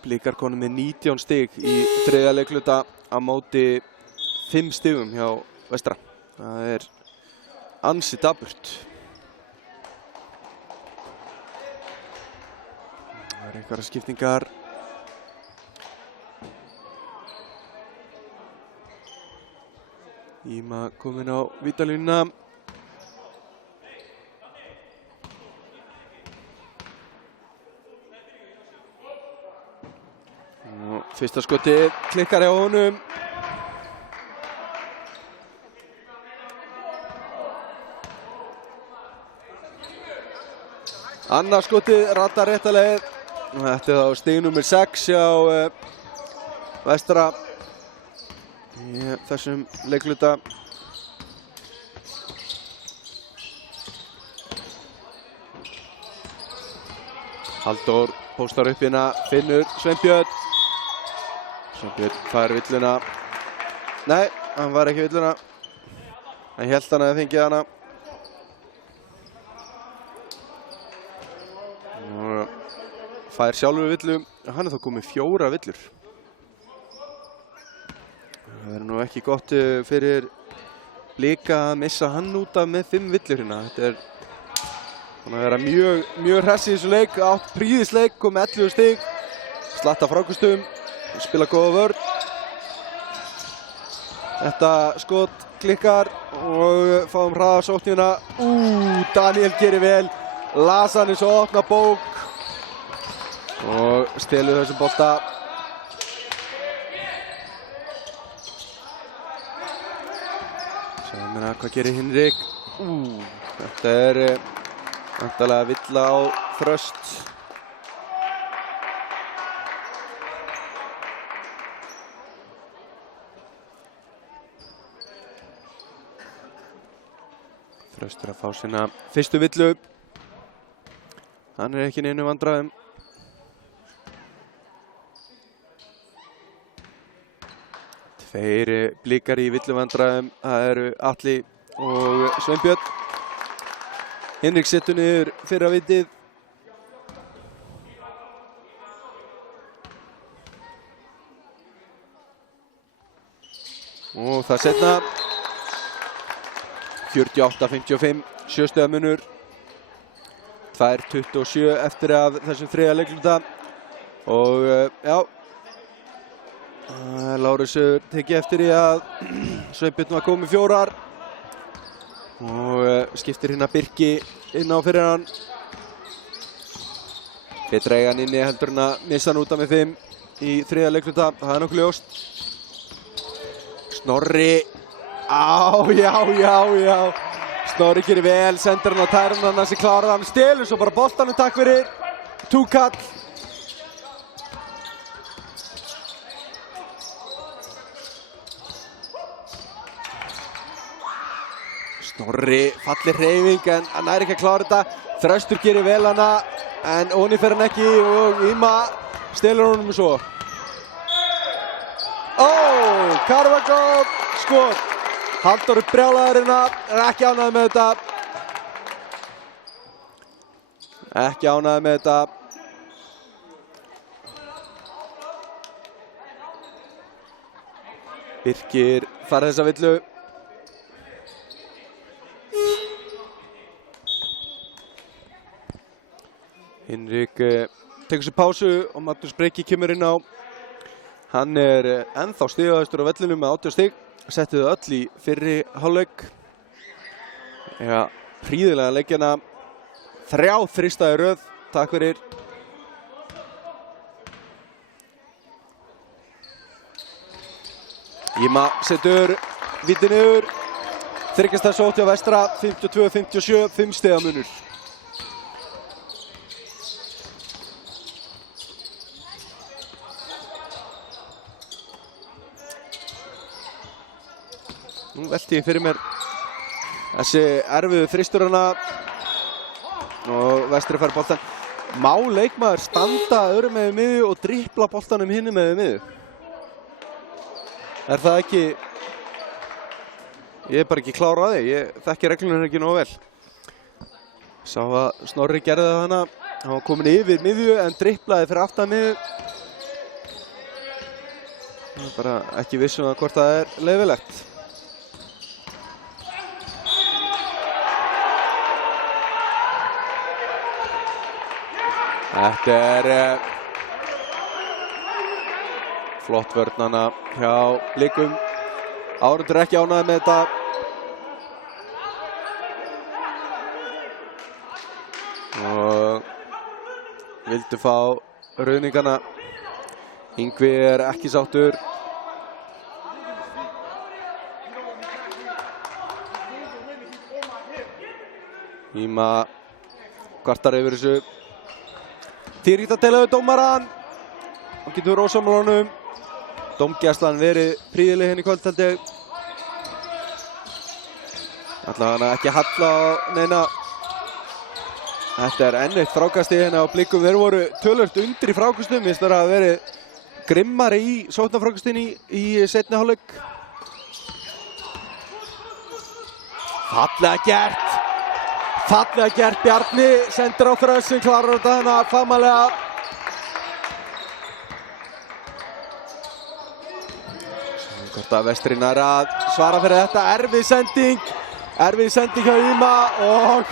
Blikar konum með 19 stig í 3. leikluta á móti 5 stigum hjá vestra. Það ansi daburt. Það einhverjar skiptingar. Íma komin á vítalínuna. Fyrsta skotið klikkar hjá honum. Annað skotið ratar rétta leið. Þetta er þá stig númer 6 hjá Vestra í þessum leikluta. Halldór póstar upp hérna, finnur Sveinbjörn. Sveinbjörn fær villuna. Nei, hann var ekki villuna. Hann hélt hann að fengið hana. Fær sjálfur villu. Hann er þá komið 4 villur. Það er nú ekki gott fyrir Blika að missa hann út af með 5 villur hérna. Þetta er búinn að vera mjög hress í þessu leik. Átt prýðisleik, komið 11 stig. Slatta frákustum, spila góða vörn. Þetta skot klikkar og fáum hraða sóknina. Daniel gerir vel. Las hann eins og opna bók. Og stelur þessum bolta. Sjáum hérna hvað gerir Hinrik. Þetta er væntanlega villa á Þröst. Þröst er að fá sína fyrstu villu. Hann er ekki í neinu vandræðum. Tveir Blikar í villuvandræðum, það eru Atli og Sveinbjörn. Hinrik setur niður fyrra vitið. Og það setna. 48-55, 7 stiga munur. 2:27 eftir af þessum þriðja leikluta. Og já. Lárus tekið eftir í að Sveinbjörn var komið 4 og skiptir hérna Birki inn á fyrir hann. Betra eiga hann inni heldur en að missa hann út af með 5 í þriðja leikluta. Það er nokkuð ljóst. Snorri. Já. Snorri gerir vel, sendir hann á tæruna, hann sem klarar hann, stelur svo bara boltanum, takk fyrir. Túkall. Snorri, fallir hreyfing en hann er ekki að klára þetta. Þröstur gerir vel hana en onni fer hann ekki og Íma stelur honum svo. Karvagóp, skot. Halldór brjálaður hérna, er ekki ánægður með þetta. Ekki ánægður með þetta. Birkir fær þessa villu. Hinrik tekur sér pásu og Magnús Breki kemur inn á. Hann er ennþá stigahæstur á vellinum með 80 stig. Setti þau öll í fyrri hálfleik. Ja, prýðilega leikjana. 3 þrista í röð. Takk fyrir. Íma setur víti niður. Þryggjast sótt hjá Vestra. 52-57, 5 stiga munur. Nú velti ég fyrir mér þessi erfiðu þristur hana og Vestri fær boltan. Má leikmaður standa öðrum megin miðju og dribbla boltanum hinum megin miðju? Er það ekki? Ég er bara ekki klár á því, ég þekki reglunum ekki nógu vel. Sá að Snorri gerði það hana, hann var komin yfir miðju en dribblaði fyrir aftan miðju. Það er bara ekki vissum að hvort það er leyfilegt. Þetta er flott vörnana hjá Blikum. Árundur ekki ánægður með þetta. Og vildu fá rauðningana Yngvi ekki sáttur. Íma kvartar yfir þessu. Þýrýtt að deila við dómarann. Hann getur verið ósammála honum. Dómgæslan verið prýðileg hérna í kvöld held ég. Allavega ekki halla á neina. Þetta enn eitt frákastið hérna á Blikum. Þeir voru töluvert undir í frákastum. Mér finnst það að verið grimmari í sóknarfrákastinni í seinni hálfleik. Fallega gert. Fallega gert. Bjarni sendir á þrössin, klarar þetta hérna fagmannlega. Hvort að Vestri nær að svara fyrir þetta. Erfið sending hjá Íma og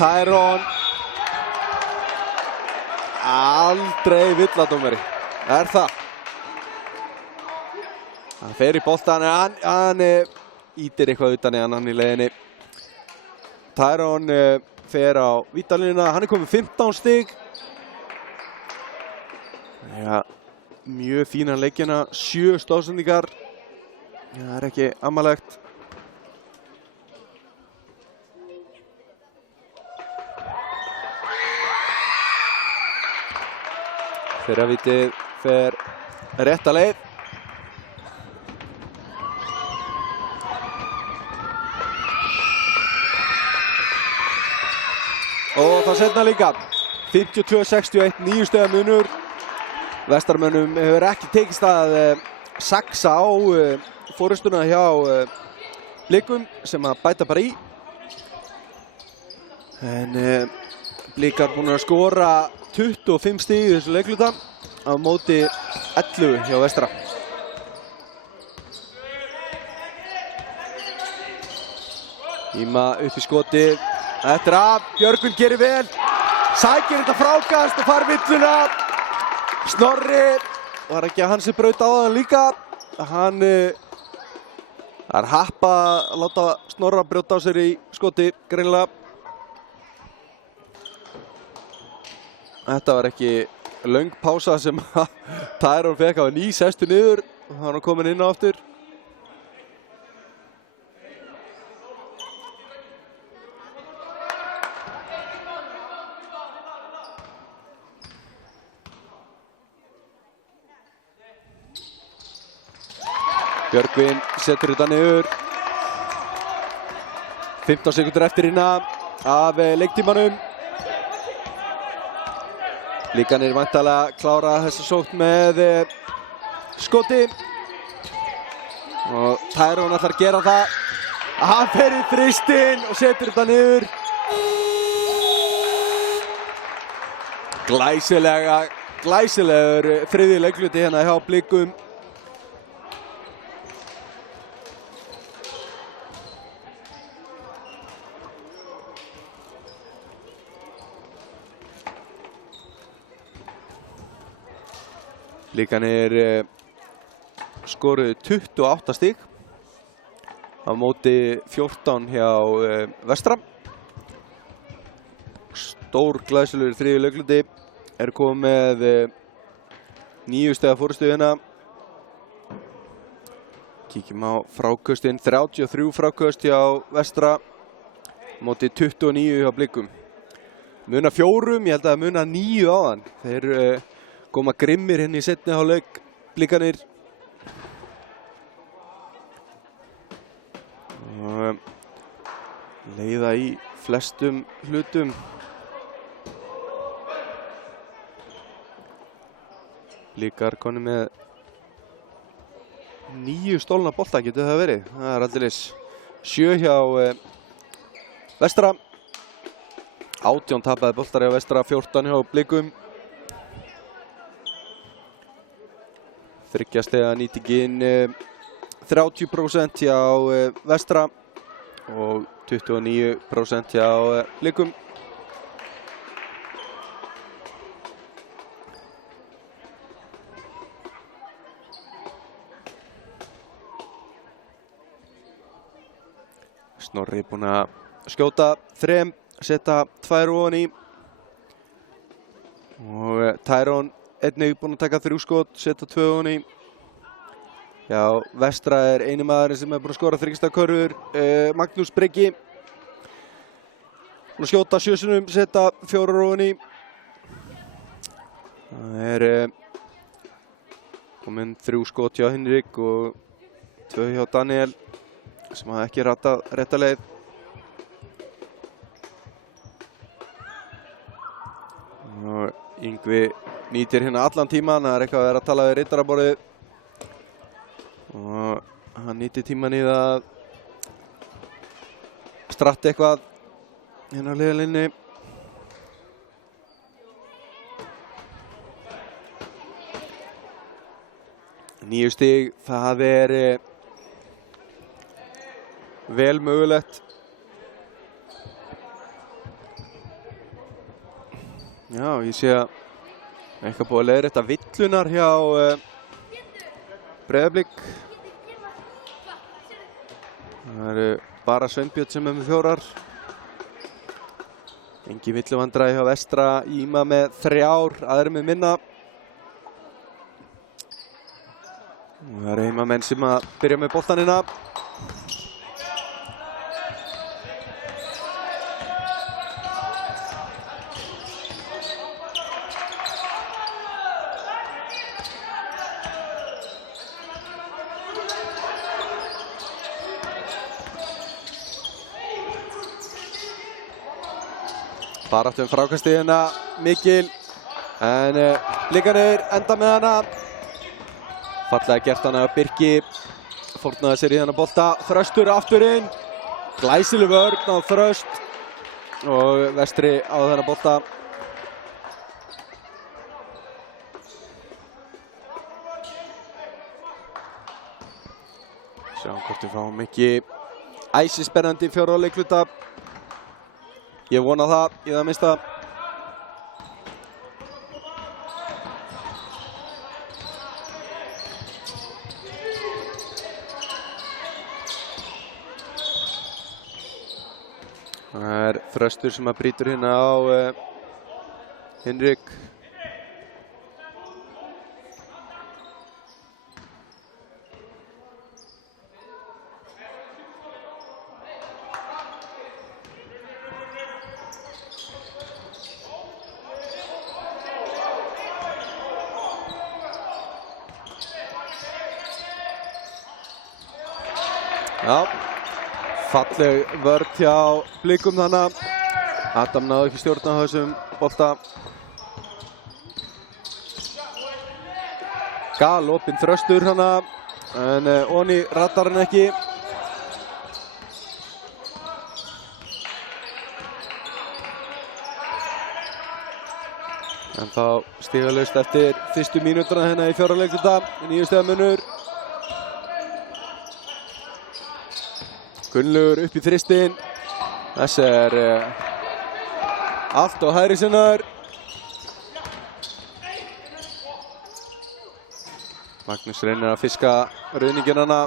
Tyrone. Aldrei villadómari. Er það? Hann fer í boltan en hann ítir eitthvað utan í hann í leiðinni. Tyrone fer á vítalínuna. Hann komið 15 stig. Já, mjög fínan leikina. 7 stóðsendingar. Það ekki amalegt. Þeirra vitið fer rétta leið. Og það setna líka. 52-61, 9 stiga munur. Vestarmönnum hefur ekki tekist að saxa á forystuna hjá Blikum sem að bæta bara í. En Blikar búin að skora 25 stig í þessu leikluta á móti 11 hjá Vestra. Íma upp í skoti. Þetta af. Björgvin gerir vel. Sækir þetta frákast og fær villuna. Snorri var ekki að hann sem braut á það líka. Hann er happa að láta Snorra brjóta á sér í skoti, greinilega. Þetta var ekki löng pása sem Tyrone fekk. Hann var sestu niður og hann var komin inn á aftur. Björgvin setur þetta niður. 15 sekundur eftir innan af leiktímanum. Blikarnir væntanlega klára þessa sókn með skoti. Og Tyrone ætlar að gera það. Hann fer í þristinn og setur þetta niður. Glæsilegur þriðji leikluti hérna hjá Blikum. Blikarnir skoruðu 28 stig á móti 14 hjá Vestra. Stór glæsilegur þriðji leikluti er komið með 9 stiga forystu hérna. Kíkjum á fráköstin. 33 fráköst hjá Vestra móti 29 hjá Blikum. Muna 4, ég held að muna 9 á hann. Þeir koma grimmir henni í seinni hálfleik, Blikarnir. Leiða í flestum hlutum. Blikar koni með 9 stólna bolta, getur það verið. Það er aldeilis 7 hjá Vestra. 18 tapaði boltar hjá Vestra, 14 hjá Blikum. 3 stiga nýtingin 30% hjá Vestra og 29% hjá Blikum. Snorri búinn að skjóta 3, setja 2 ofan í. Og Tyrone einnig búinn að taka 3 skot, setja 2 ofan í. Já, Vestra eini maðurinn sem búinn að skora 3 stigakörfur. Magnús Breki. Búinn að skjóta 7 sinnum, setja 4 ofan í. Það komin 3 skot hjá Hinrik og 2 hjá Daniel sem hafa ekki ratað rétta leið. Og Yngvi nýtir hérna allan tíman, það eitthvað að vera að tala við riddaraborðið. Og hann nýtir tíman í það stratt eitthvað hérna á hliðarlínunni. Níu stig, það vel mögulegt. Já, ég sé að eitthvað búið að leiðrétta villunar hjá Breiðablik. Það bara Sveinbjörn sem með 4. Engin villuvandræði hjá Vestra, Íma með 3, aðrir með minna. Og það heimamenn sem að byrja með boltanina. Baráttum frákastíðina mikil, en Blikarnir enda með hana. Fallega gert hana af Birki, fórnaði sér í þennan bolta. Þröstur aftur inn, glæsileg vörn á Þröst og Vestri á þennan bolta. Sjáum hvort við fáum ekki æsispennandi 4. leikluta. Ég vona það, í það minnsta. Það Þröstur sem að brýtur hérna á Hinrik. Já, falleg vörn hjá Blikum þarna. Adam náði ekki stjórn á þessum bolta. Galopinn Þröstur hana, en Oni rattar hann ekki. En þá stigalaust eftir fyrstu mínúturna hérna í 4. leikluta. 9 stiga munur. Gunnlaugur upp í þristinn. Þessi allt á hægri sinnar. Magnús reynir að fiska ruðninginn hana.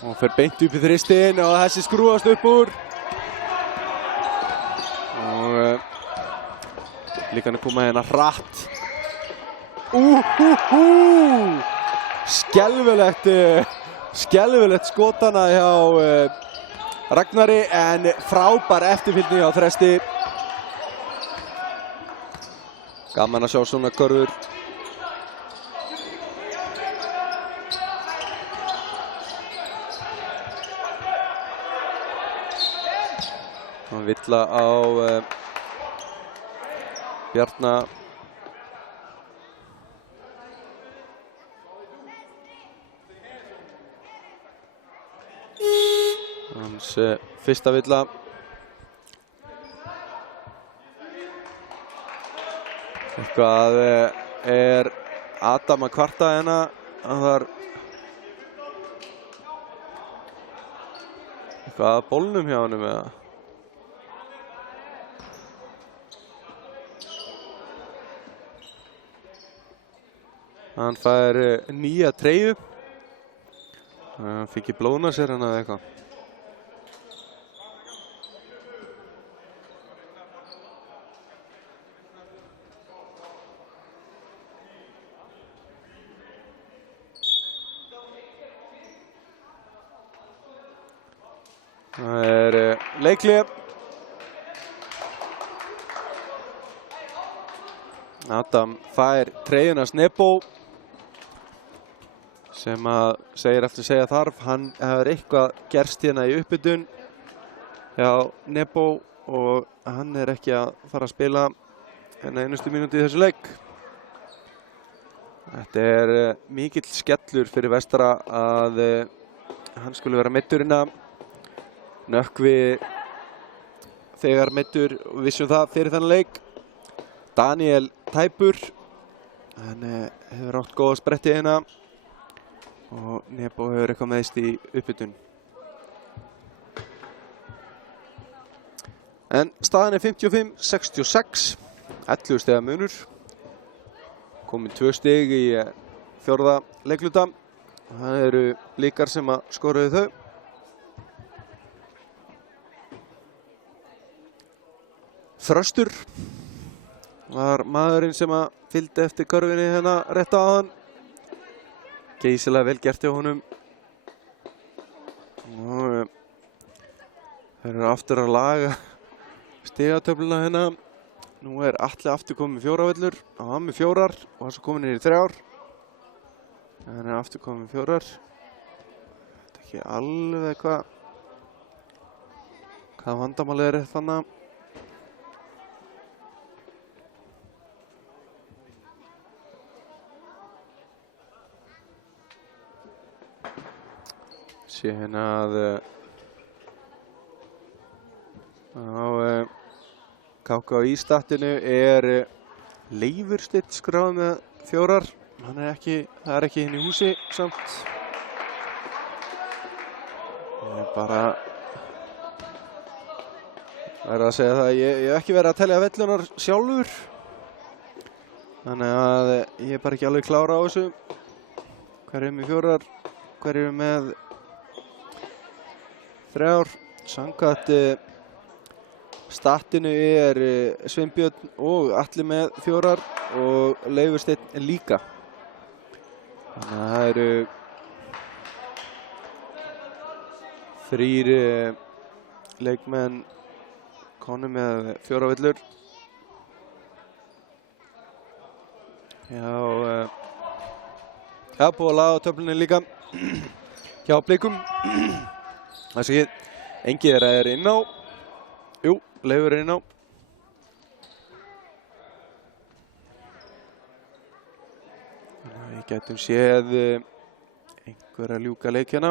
Og fer beint upp í þristinn og þessi skrúast upp úr. Og Blikarnir koma hérna hratt. Skelfilegt skotana hjá Ragnari, en frábær eftirfylgni hjá Þresti. Gaman að sjá svona körfur. Hann villa á Bjarna. Hans fyrsta villa. Eitthvað Adam að kvarta hérna. Það var eitthvað að bólnum hjá honum eða? Hann fær nýja treyju. Hann fikk í blóðna sér hann eða eitthvað. Það leikhlé. Adam fær treyjuna Nebo sem að segir eftir segja þarf. Hann hefur eitthvað gerst hérna í upphitun hjá Nebo og hann ekki að fara að spila hérna einustu mínútu í þessu leik. Þetta mikill skellur fyrir Vestra að hann skulle vera meiddur hérna. Nökkvi þegar meiddur og vissum það fyrir þennan leik. Daniel tæpur, hann hefur átt góða spretti hérna og Nebo hefur eitthvað meðst í upphitun. En staðan 55-66, 11 stiga munur. Komin 2 stig í 4. leikluta. Það eru Blikar sem að skoruðu þau. Þröstur var maðurinn sem að fylgdi eftir körfinni hérna rétt á hann. Geysilega vel gert hjá honum. Og þeir eru aftur að laga stigatöfluna hérna. Nú Atli aftur komið með 4 vellur. Hann var með 4 og hann svo komið niður í 3. Hann aftur komið með 4. Þetta ekki alveg hvað vandamálið þannig. Sé hérna að á KKÍ-statinu Leifur Steinn skráð með 4. Það er ekki inn í húsi samt. Ég bara verð að segja það, ég hef ekki verið að telja vellunar sjálfur. Þannig að ég bara ekki alveg klára á þessu. Hver með 4, hver með 3. Samkvæmt statinu Sveinbjörn og Atli með 4 og Leifur Steinn líka. Þannig að það eru 3 leikmenn konur með 4 vellur. Já, búið að laga á töflunni líka hjá Blikum. Það sé engið inn á. Jú, Leifur inn á. Við gætum séð einhver að ljúka leikjana.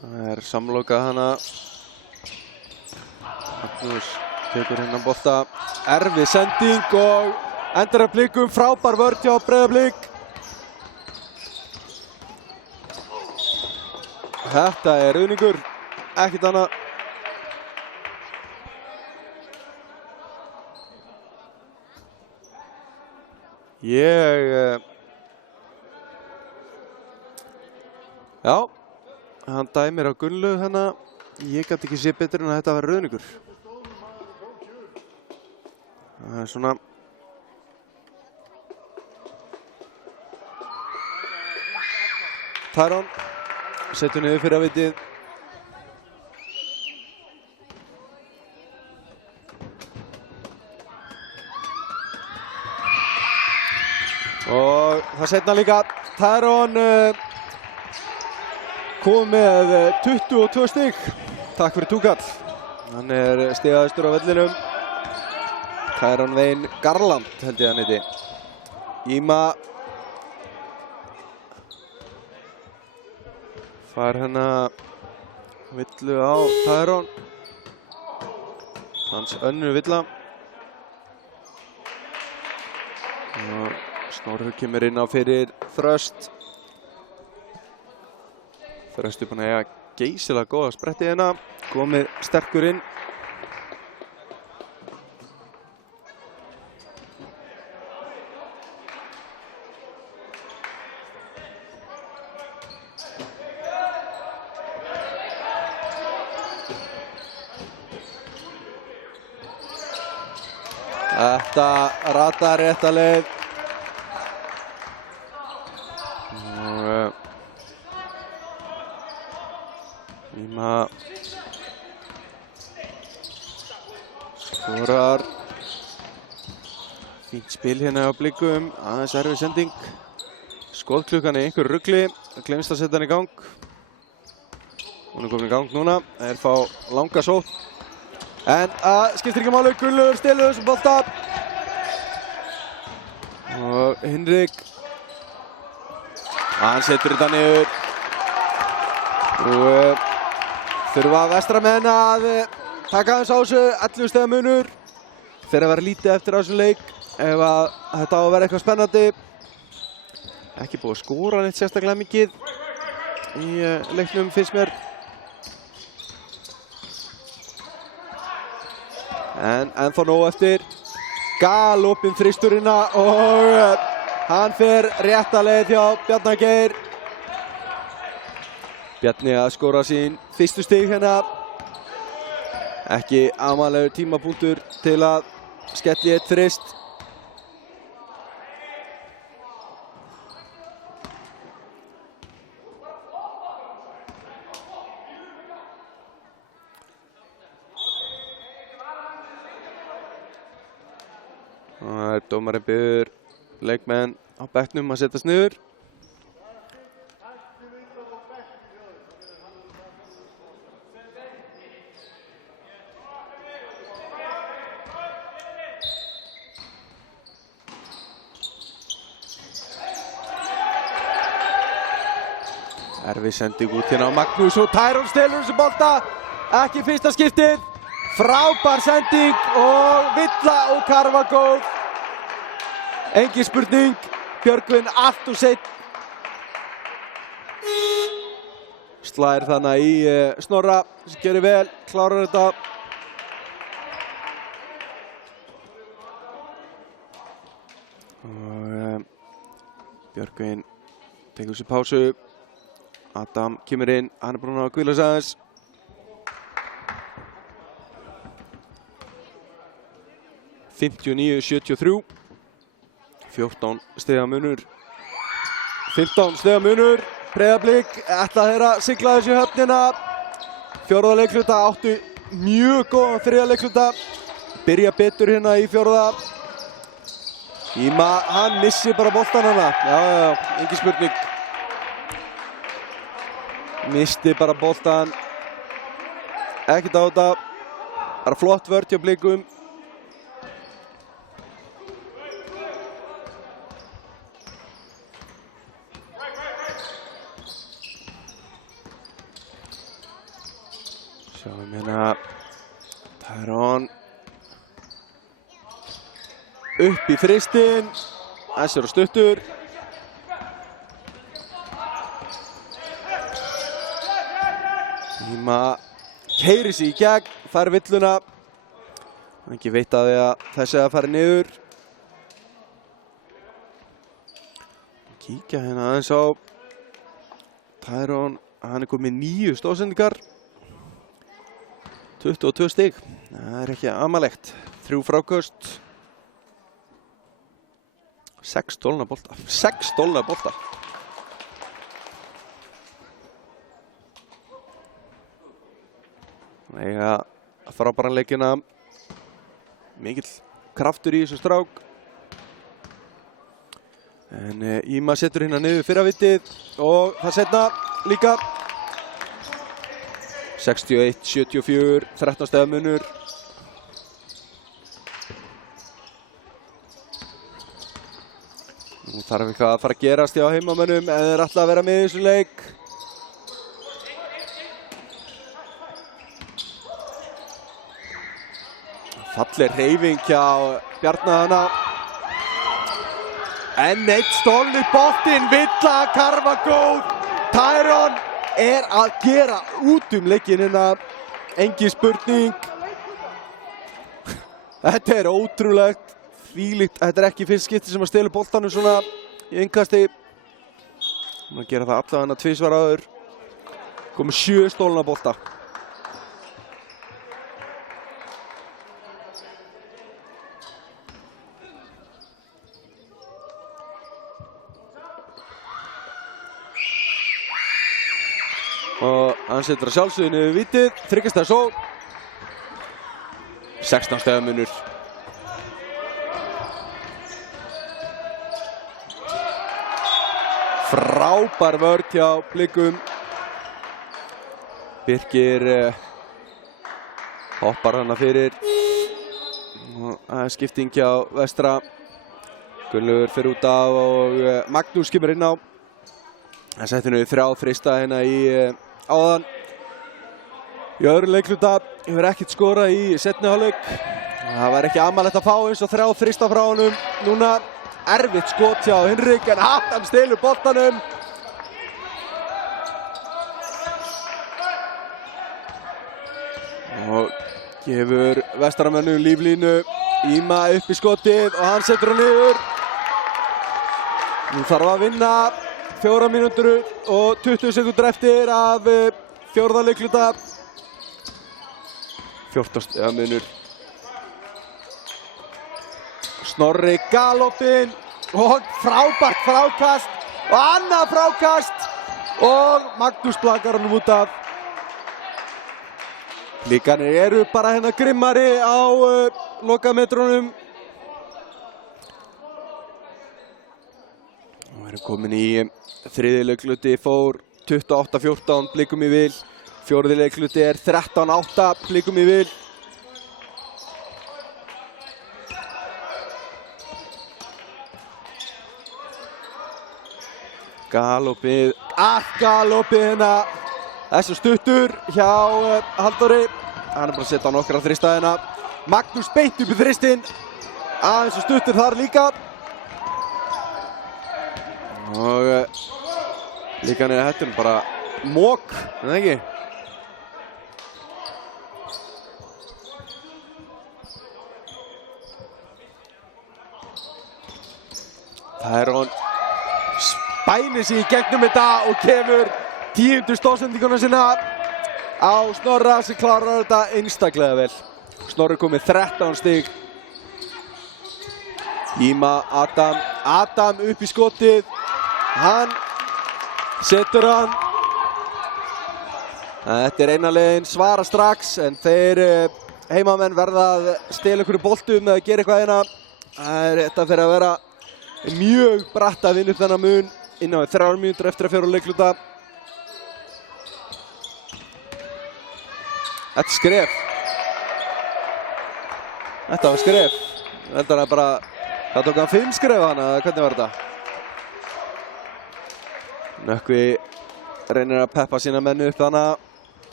Það samlokað hana. Magnús tekur hennan bolta. Erfið sending og endar að Blikum. Frábær vörn hjá Breiðablik. Þetta ruðningur, ekkert annað. Já, hann dæmir á Gunnlaug hérna. Ég gæti ekki séð betur en að þetta var ruðningur. Það svona Tyrone setur niður fyrir að vitið. Og það setna líka. Tyrone kom með 22 stig. Takk fyrir Túkall. Hann stigaðistur á vellinum. Tyrone Vein Garland held ég hann heiti. Íma fær hérna villu á Tyrone. Hans önnur villa. Og Snorri kemur inn á fyrir Þröst. Þröst búinn að eiga geysilega góða spretti hérna. Komið sterkur inn. Þetta ratar rétta leið. Íma skorar. Fínt spil hérna á Blikum, aðeins erfið sending. Skotklukkan í einhverju rugli, það glemst að setja hann í gang. Hún komin í gang núna, þeir fá langa sókn. En skiptir ekki máli, Gunnlaugur stelur þessum bolta. Og Hinrik, hann setur þetta niður. Og þurfa Vestramenn að taka aðeins á þessu, 11 stiga munur. Þeir að vera lítið eftir á þessum leik ef að þetta á að vera eitthvað spennandi. Ekki búið að skora neitt sérstaklega mikið í leiknum, finnst mér. En ennþá nóg eftir. Galopinn þristurina og hann fer rétta leið hjá Bjarna Geir. Bjarni að skora sín fyrstu stig hérna. Ekki amaðlegur tímapunktur til að skella í eitt þrist. Dómarinn biður leikmenn á bekknum að setjast niður. Erfið sending út hérna á Magnús og Tyrone stelur þessu bolta. Ekki fyrsta skiptið. Frábær sending og villa og karfa góð. Engin spurning, Björgvin allt og seinn. Slær þannig í Snorra sem gerir vel, klárar þetta. Og Björgvin tekur sér pásu. Adam kemur inn, hann búinn að hvíla sig aðeins. (59-73). 14 stiga munur. 15 stiga munur. Breiðablik ætla þeir að sigla þessu höfnina. Fjórða leikhluta áttu mjög góðan þriðja leikhluta. Byrja betur hérna í fjórða. Íma, hann missir bara boltan hana. Já, engin spurning. Misti bara boltan. Ekkert á þetta. Bara flott vörn hjá Blikum. Sjáum hérna Tyrone upp í þristinn. Æsir og stuttur. Íma keyrir sig í gegn, fær villuna. Ekki veit að því að þessi að fara niður. Kíkja hérna aðeins á Tyrone, hann komið 9 stóðsendingar. 22 stig, það er ekki amalegt. 3 fráköst. 6 stolna bolta. 6 stolna bolta. Eiga frábæran leikina. Mikill kraftur í þessu strák. En Íma setur hérna niður fyrravitið og það setna líka. 61-74, 13 stiga munur. Nú þarf eitthvað að fara að gerast hjá heimamönnum en þeir ætla að vera með í þessu leik. Falleg hreyfing hjá Bjarna hana. En eitt stolnur boltinn, villa karfa góð. Tyrone er að gera út leikinn hérna. Engin spurning. Þetta er ótrúlegt. Þvílíkt. Þetta er ekki fyrst skipti sem að stela boltanum svona í innkasti. Hún að gera það allavega 2 svar áður. Komið 7 stolna bolta. og hann setur að sjálfsögðu niður vítið, 3 stiga sókn. 16 stiga munur. Frábær vörn hjá Blikum. Birkir hoppar hana fyrir. Það er skipting hjá Vestra. Gunnlaugur fer út af og Magnús kemur inn á. Það setti niður 3 þrista hérna í áðan. Í öðru leikluta hefur ekkert skorað í seinni hálfleik. Það var ekki amalegt að fá eins og 3 þrista frá honum. Núna erfitt skot hjá Hinrik en hann stelur boltanum. Og gefur Vestaramönnum líflínu. Íma upp í skotið og hann setur hann niður. Nú þarf að vinna 4 mínútur og 20 sekúndur eftir af 4. leikluta. 14 stiga munur. Snorri galopinn og frábært frákast og annað frákast og Magnús blakar honum út af. Blikarnir eru bara hérna grimmari á lokametrunum. Og erum komin í 3. leikluti, fór 28-14 Blikum í vil. 4. leikluti er 13-8 Blikum í vil. Galopið, galopið hérna. Þessu stuttur hjá Halldóri. Hann er bara að setja á nokkra þrista hérna. Magnús beint upp í þristinn. Aðeins og stuttur þar líka. Og líka niður hættum bara mók, en það ekki? Það er hann spænir sig í gegnum þetta og kemur 10. stóðsendinguna sinna á Snorra sem klarar þetta einstaklega vel. Snorri kom með 13 stig. Íma, Adam upp í skotið. Hann setur hann. Þetta er eina leiðin, svara strax, en þeir heimamenn verða að stela ykkur boltum eða gera eitthvað hérna. Þetta fyrir að vera mjög bratt að vinna upp þennan mun innan 3 mínútur eftir að 4. leikluta. Þetta er skref. Þetta var skref. Þetta er bara, það tók hann 5 skref hana, hvernig var þetta? Nökkvi reynir að peppa sína menn upp hana.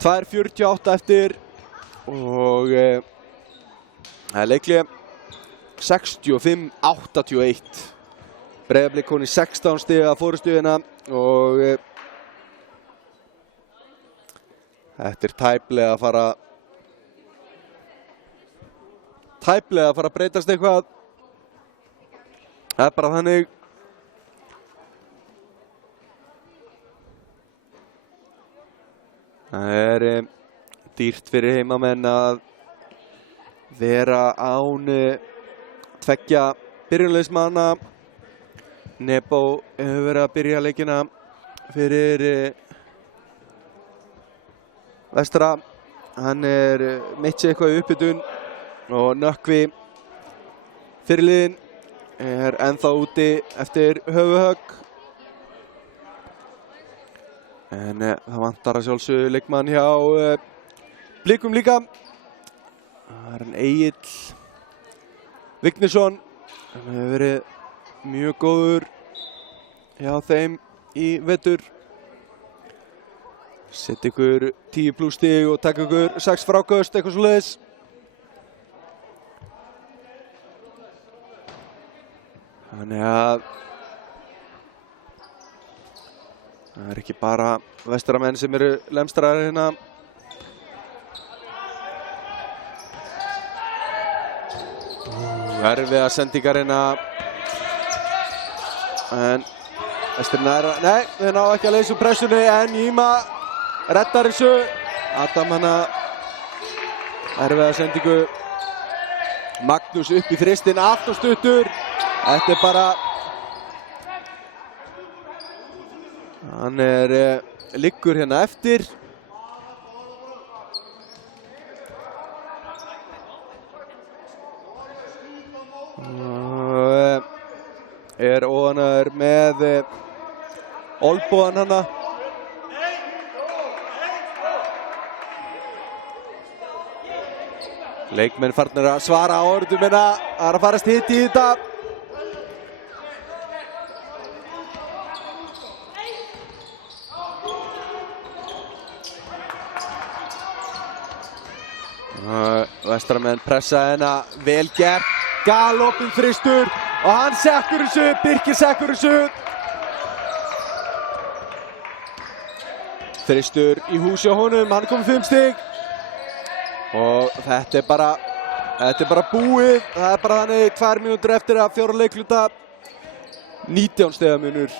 2:48 eftir og það er leikhlé 65-81. Breiðablik kom í 16 stiga forystu hérna og þetta er tæplega að fara að breytast eitthvað. Það er bara þannig. Það er dýrt fyrir heimamenn að vera án 2 byrjunarliðsmanna. Nebo hefur verið að byrja leikina fyrir Vestra. Hann er mitt sér eitthvað í upphitun og Nökkvi fyrirliðinn er ennþá úti eftir höfuðhögg. En það vantar að sjálfsögðu leikmann hjá Blikum líka. Það er hann Egill Vignisson. Hann hefur verið mjög góður hjá þeim í vetur. Sett ykkur 10+ stig og taka ykkur 6 fráköst, eitthvað svoleiðis. Þannig að það er ekki bara Vestaramenn sem eru lemstraðir hérna. Erfiðar sendingar hérna. En Vestir næra, nei, þeir ná ekki að leysa úr pressunni en Íma reddar þessu. Adam hana erfiðar sendingu. Magnús upp í þristinn, allt og stuttur. Þetta er bara Hann liggur hérna eftir. Óánægður með olnbogann hana. Leikmenn farnir að svara orðum hérna. Það að farast hitt í þetta. Vestramenn pressa hérna, vel gert. Galopin þristur og hann sekkur þessu, Birkir sekkur þessu. Þristur í húsi á honum, hann kom 5 stig. Og þetta er bara búið. Það er bara þannig 2 mínútur eftir að 4 leikluta. 19 stiga munur.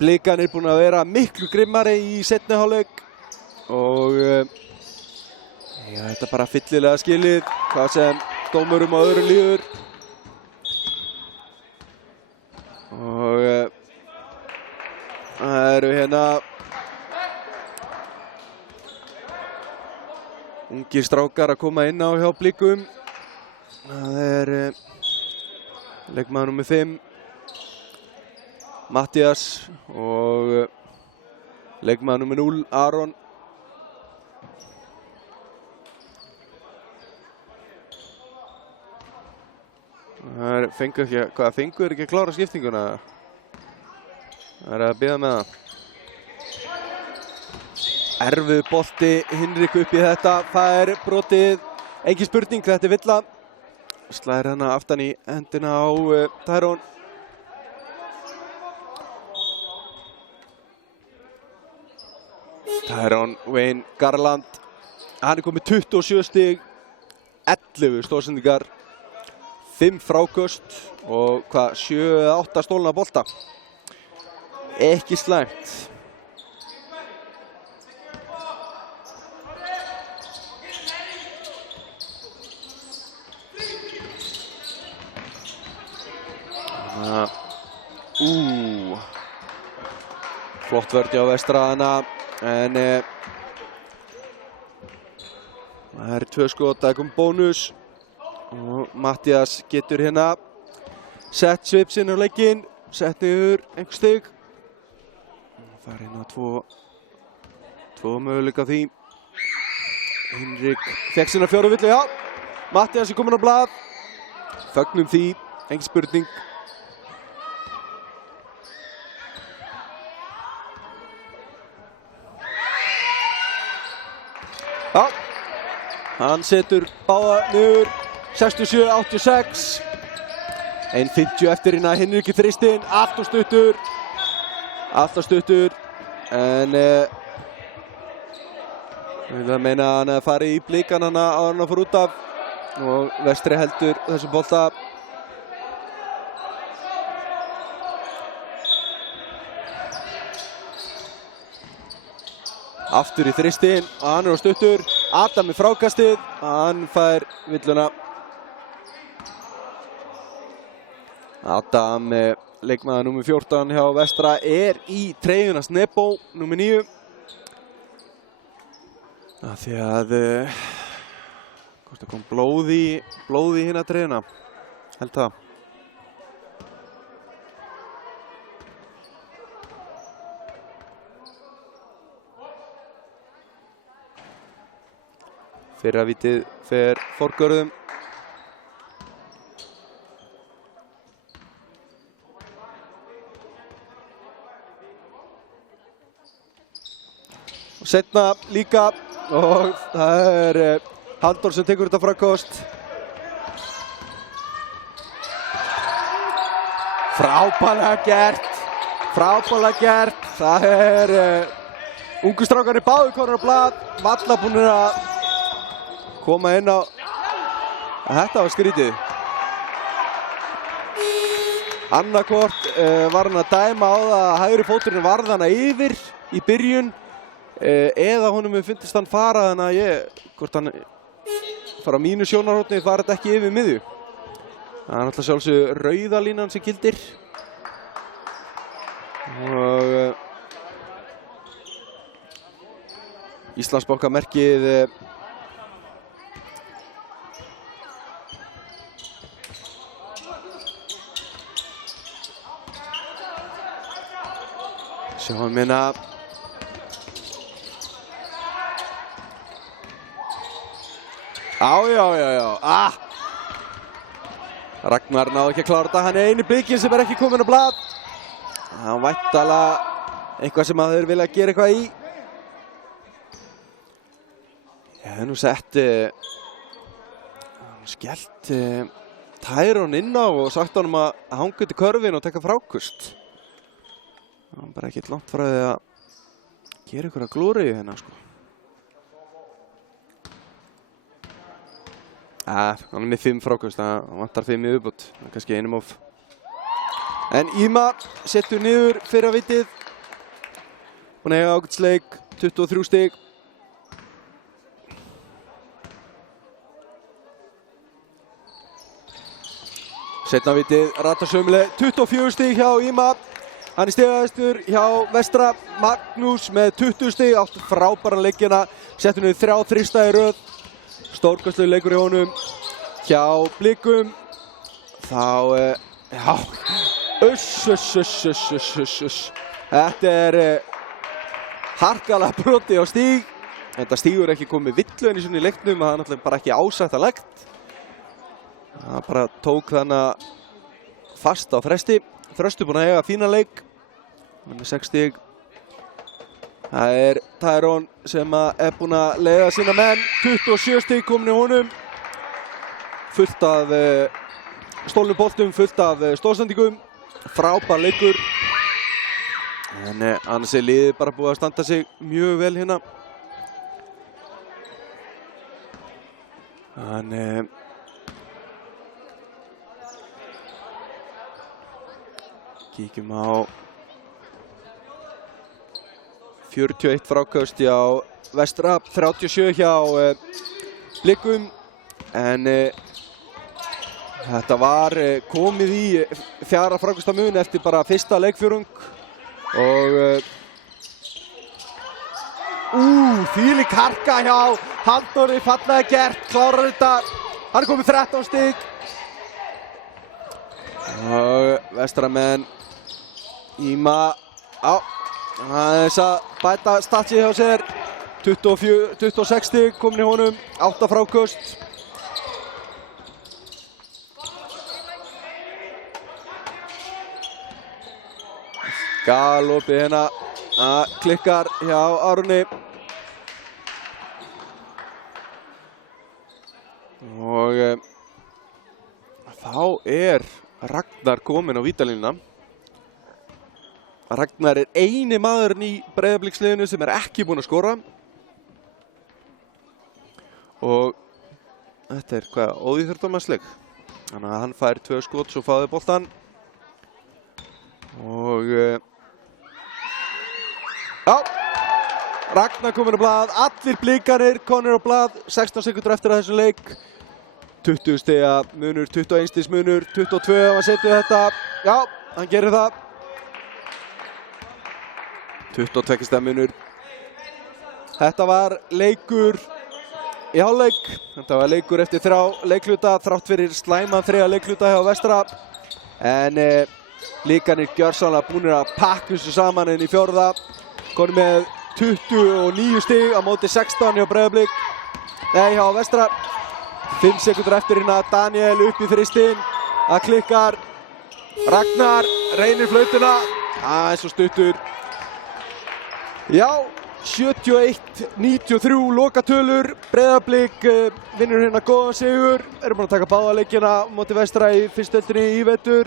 Blikarnir er búin að vera miklu grimmari í seinni hálfleik. Og já, þetta er bara fyllilega skilið. Hvað sem dómurum á öðrum líður. Og það eru hérna ungir strákar að koma inn á hjá Blikum. Það er leikmaður númer 5, Matthías, og leikmaður númer 0, Aron. Það fengur ekki að klára skiptinguna? Það er að bíða með það. Erfiður bolti, Hinrik upp í þetta, það er brotið, engin spurning, þetta er villa. Slæðir hana aftan í hendina á Tyrone. Tyrone Wayne Garland, hann er komið 27 stig, 11 stóðsendingar, 5 fráköst og 7-8 stólna bolta. Ekki slæmt. Flott vörn hjá Vestra hana, en það er 2 skot, það kom bónus og Matthías getur hérna sett svip sinn á leikinn, sett yfir einhver stig. Það er hérna 2 möguleika því. Hinrik fekk sinna 4 villu, já. Matthías er komin á blað, fögnum því, engin spurning. Já, hann setur báða niður, 67-86. 1:50 eftir hérna, Hinrik í þristinn, allt og stuttur. En ég vil að meina að hann að fara í Blikan hana áður en að fara út af. Og Vestri heldur þessu bolta. Aftur í þristinn, og hann er á stuttur. Adam með frákastið, hann fær villuna. Adam, leikmaður númer 14 hjá Vestra, er í treyjuna Snebo, númer 9. Því að hvort það kom blóð í hina treyjuna, held það. Fyrra vítið fer forgörðum. Og setna líka, og það er Halldór sem tekur þetta frákost. Frábærlega gert. Það er ungu strákarnir báðu konur á blað, Valla búnir að koma inn á. Þetta var skrítið. Annarkvort var hann að dæma á það að hægri fóturinn varð hana yfir í byrjun, eða honum finnst hann fara, þannig að hvort hann fara á mínu sjónarhorni, fara þetta ekki yfir miðju. Það er náttúrulega sjálfsögðu rauða línan sem gildir. Og Íslandsbankamerkið sjáum hérna já. Ragnar náði ekki að klára þetta, hann eini blikinn sem ekki kominn á blað. Hann væntanlega eitthvað sem þeir vilja gera eitthvað í. Ég hef nú sett skellt Tyrone inn á og sagt honum að hanga út í körfin og taka frákust. Það var bara ekkert langt frá því að gera einhverja glóríu hérna, sko. Hann með 5 frákust, það vantar 5 í viðbót, kannski einum of. En Íma setur niður fyrra vitið. Búinn að eiga ágætisleik, 23 stig. Seinna vitið ratar sömuleg, 24 stig hjá Íma. Hann er stigahæstur hjá Vestra. Magnús með 20 stig, átti frábæran leikina. Settur niður 3 þrista í röð. Stórkostlegur leikur í honum. Hjá Blikum. Þá, já. Þetta er harkalega broti á Stíg. Þetta Stígur ekki komið villu enn í svona í leiknum. Það er náttúrulega bara ekki ásættanlegt. Það bara tók þannig fast á fresti. Þröstu búinn að eiga fína leik. Hann er með 6 stig. Það er Tyrone sem er búinn að leiða sína menn. 27 stig komin í honum. Fullt af stólnum boltum, fullt af stóðsendingum. Frábær leikur. En annars er liðið bara búið að standa sig mjög vel hérna. Þannig kíkjum á 41 frákast hjá Vestra, 37 hjá Blikum. En þetta var komið í 4 frákastamun eftir bara fyrsta leikfjórðung. Og þvílík harka hjá Halldóri, fallega gert, klárar þetta. Hann er komið 13 stig. Og Vestramenn Íma aðeins að bæta statsið hjá sér. 26 stig komin í honum, 8 fráköst. Galopið hérna að klikkar hjá Árni. Og þá er Ragnar kominn á vítalínuna. Ragnar er eini maðurinn í Breiðabliksliðinu sem er ekki búinn að skora. Og þetta er hvað, óíþróttamannsleik. Þannig að hann fær 2 skot, svo fáði boltan. Og já, Ragnar kominn á blað, allir blikarnir komnir á blað, 16 sekundur eftir að þessum leik. 20 stiga munur, 21 stigs munur, 22 ef hann setur þetta. Já, hann gerir það. 22 stiga munur. Þetta var leikur í hálfleik. Þetta var leikur eftir 3 leikluta, þrátt fyrir slæman 3 leikluta hjá Vestra. En blikarnir gjörsamlega búnir að pakka þessu saman inn í 4. Konum með 29 stig á móti 16 hjá Breiðablik. Nei, hjá Vestra. 5 sekundur eftir hérna, Daniel upp í þristinn, að klikkar. Ragnar reynir flautuna, aðeins og stuttur. Já, 71-93 lokatölur. Breiðablik vinnur hérna góðan sigur. Eru búin að taka báða leikina móti Vestra í fyrstöldinni í vetur.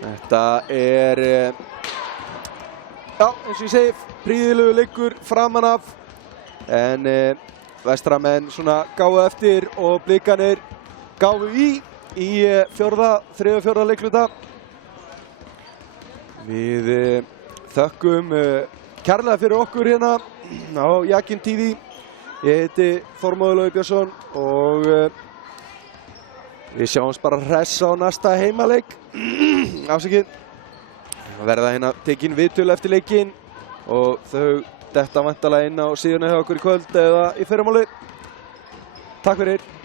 Þetta er, já, eins og ég segi, prýðilegu leikur framan af. En Vestramenn svona gáfu eftir og blikarnir gáfu í 3. leikluta. Við þökkum kærlega fyrir okkur hérna á Jakin TV. Ég heiti Þormóður Logi Björnsson og við sjáumst bara hress á næsta heimaleik. Afsakið. verða hérna tekin viðtöl eftir leikinn og þau detta væntanlega inn á síðuna hjá okkur í kvöld eða í fyrramálið. Takk fyrir.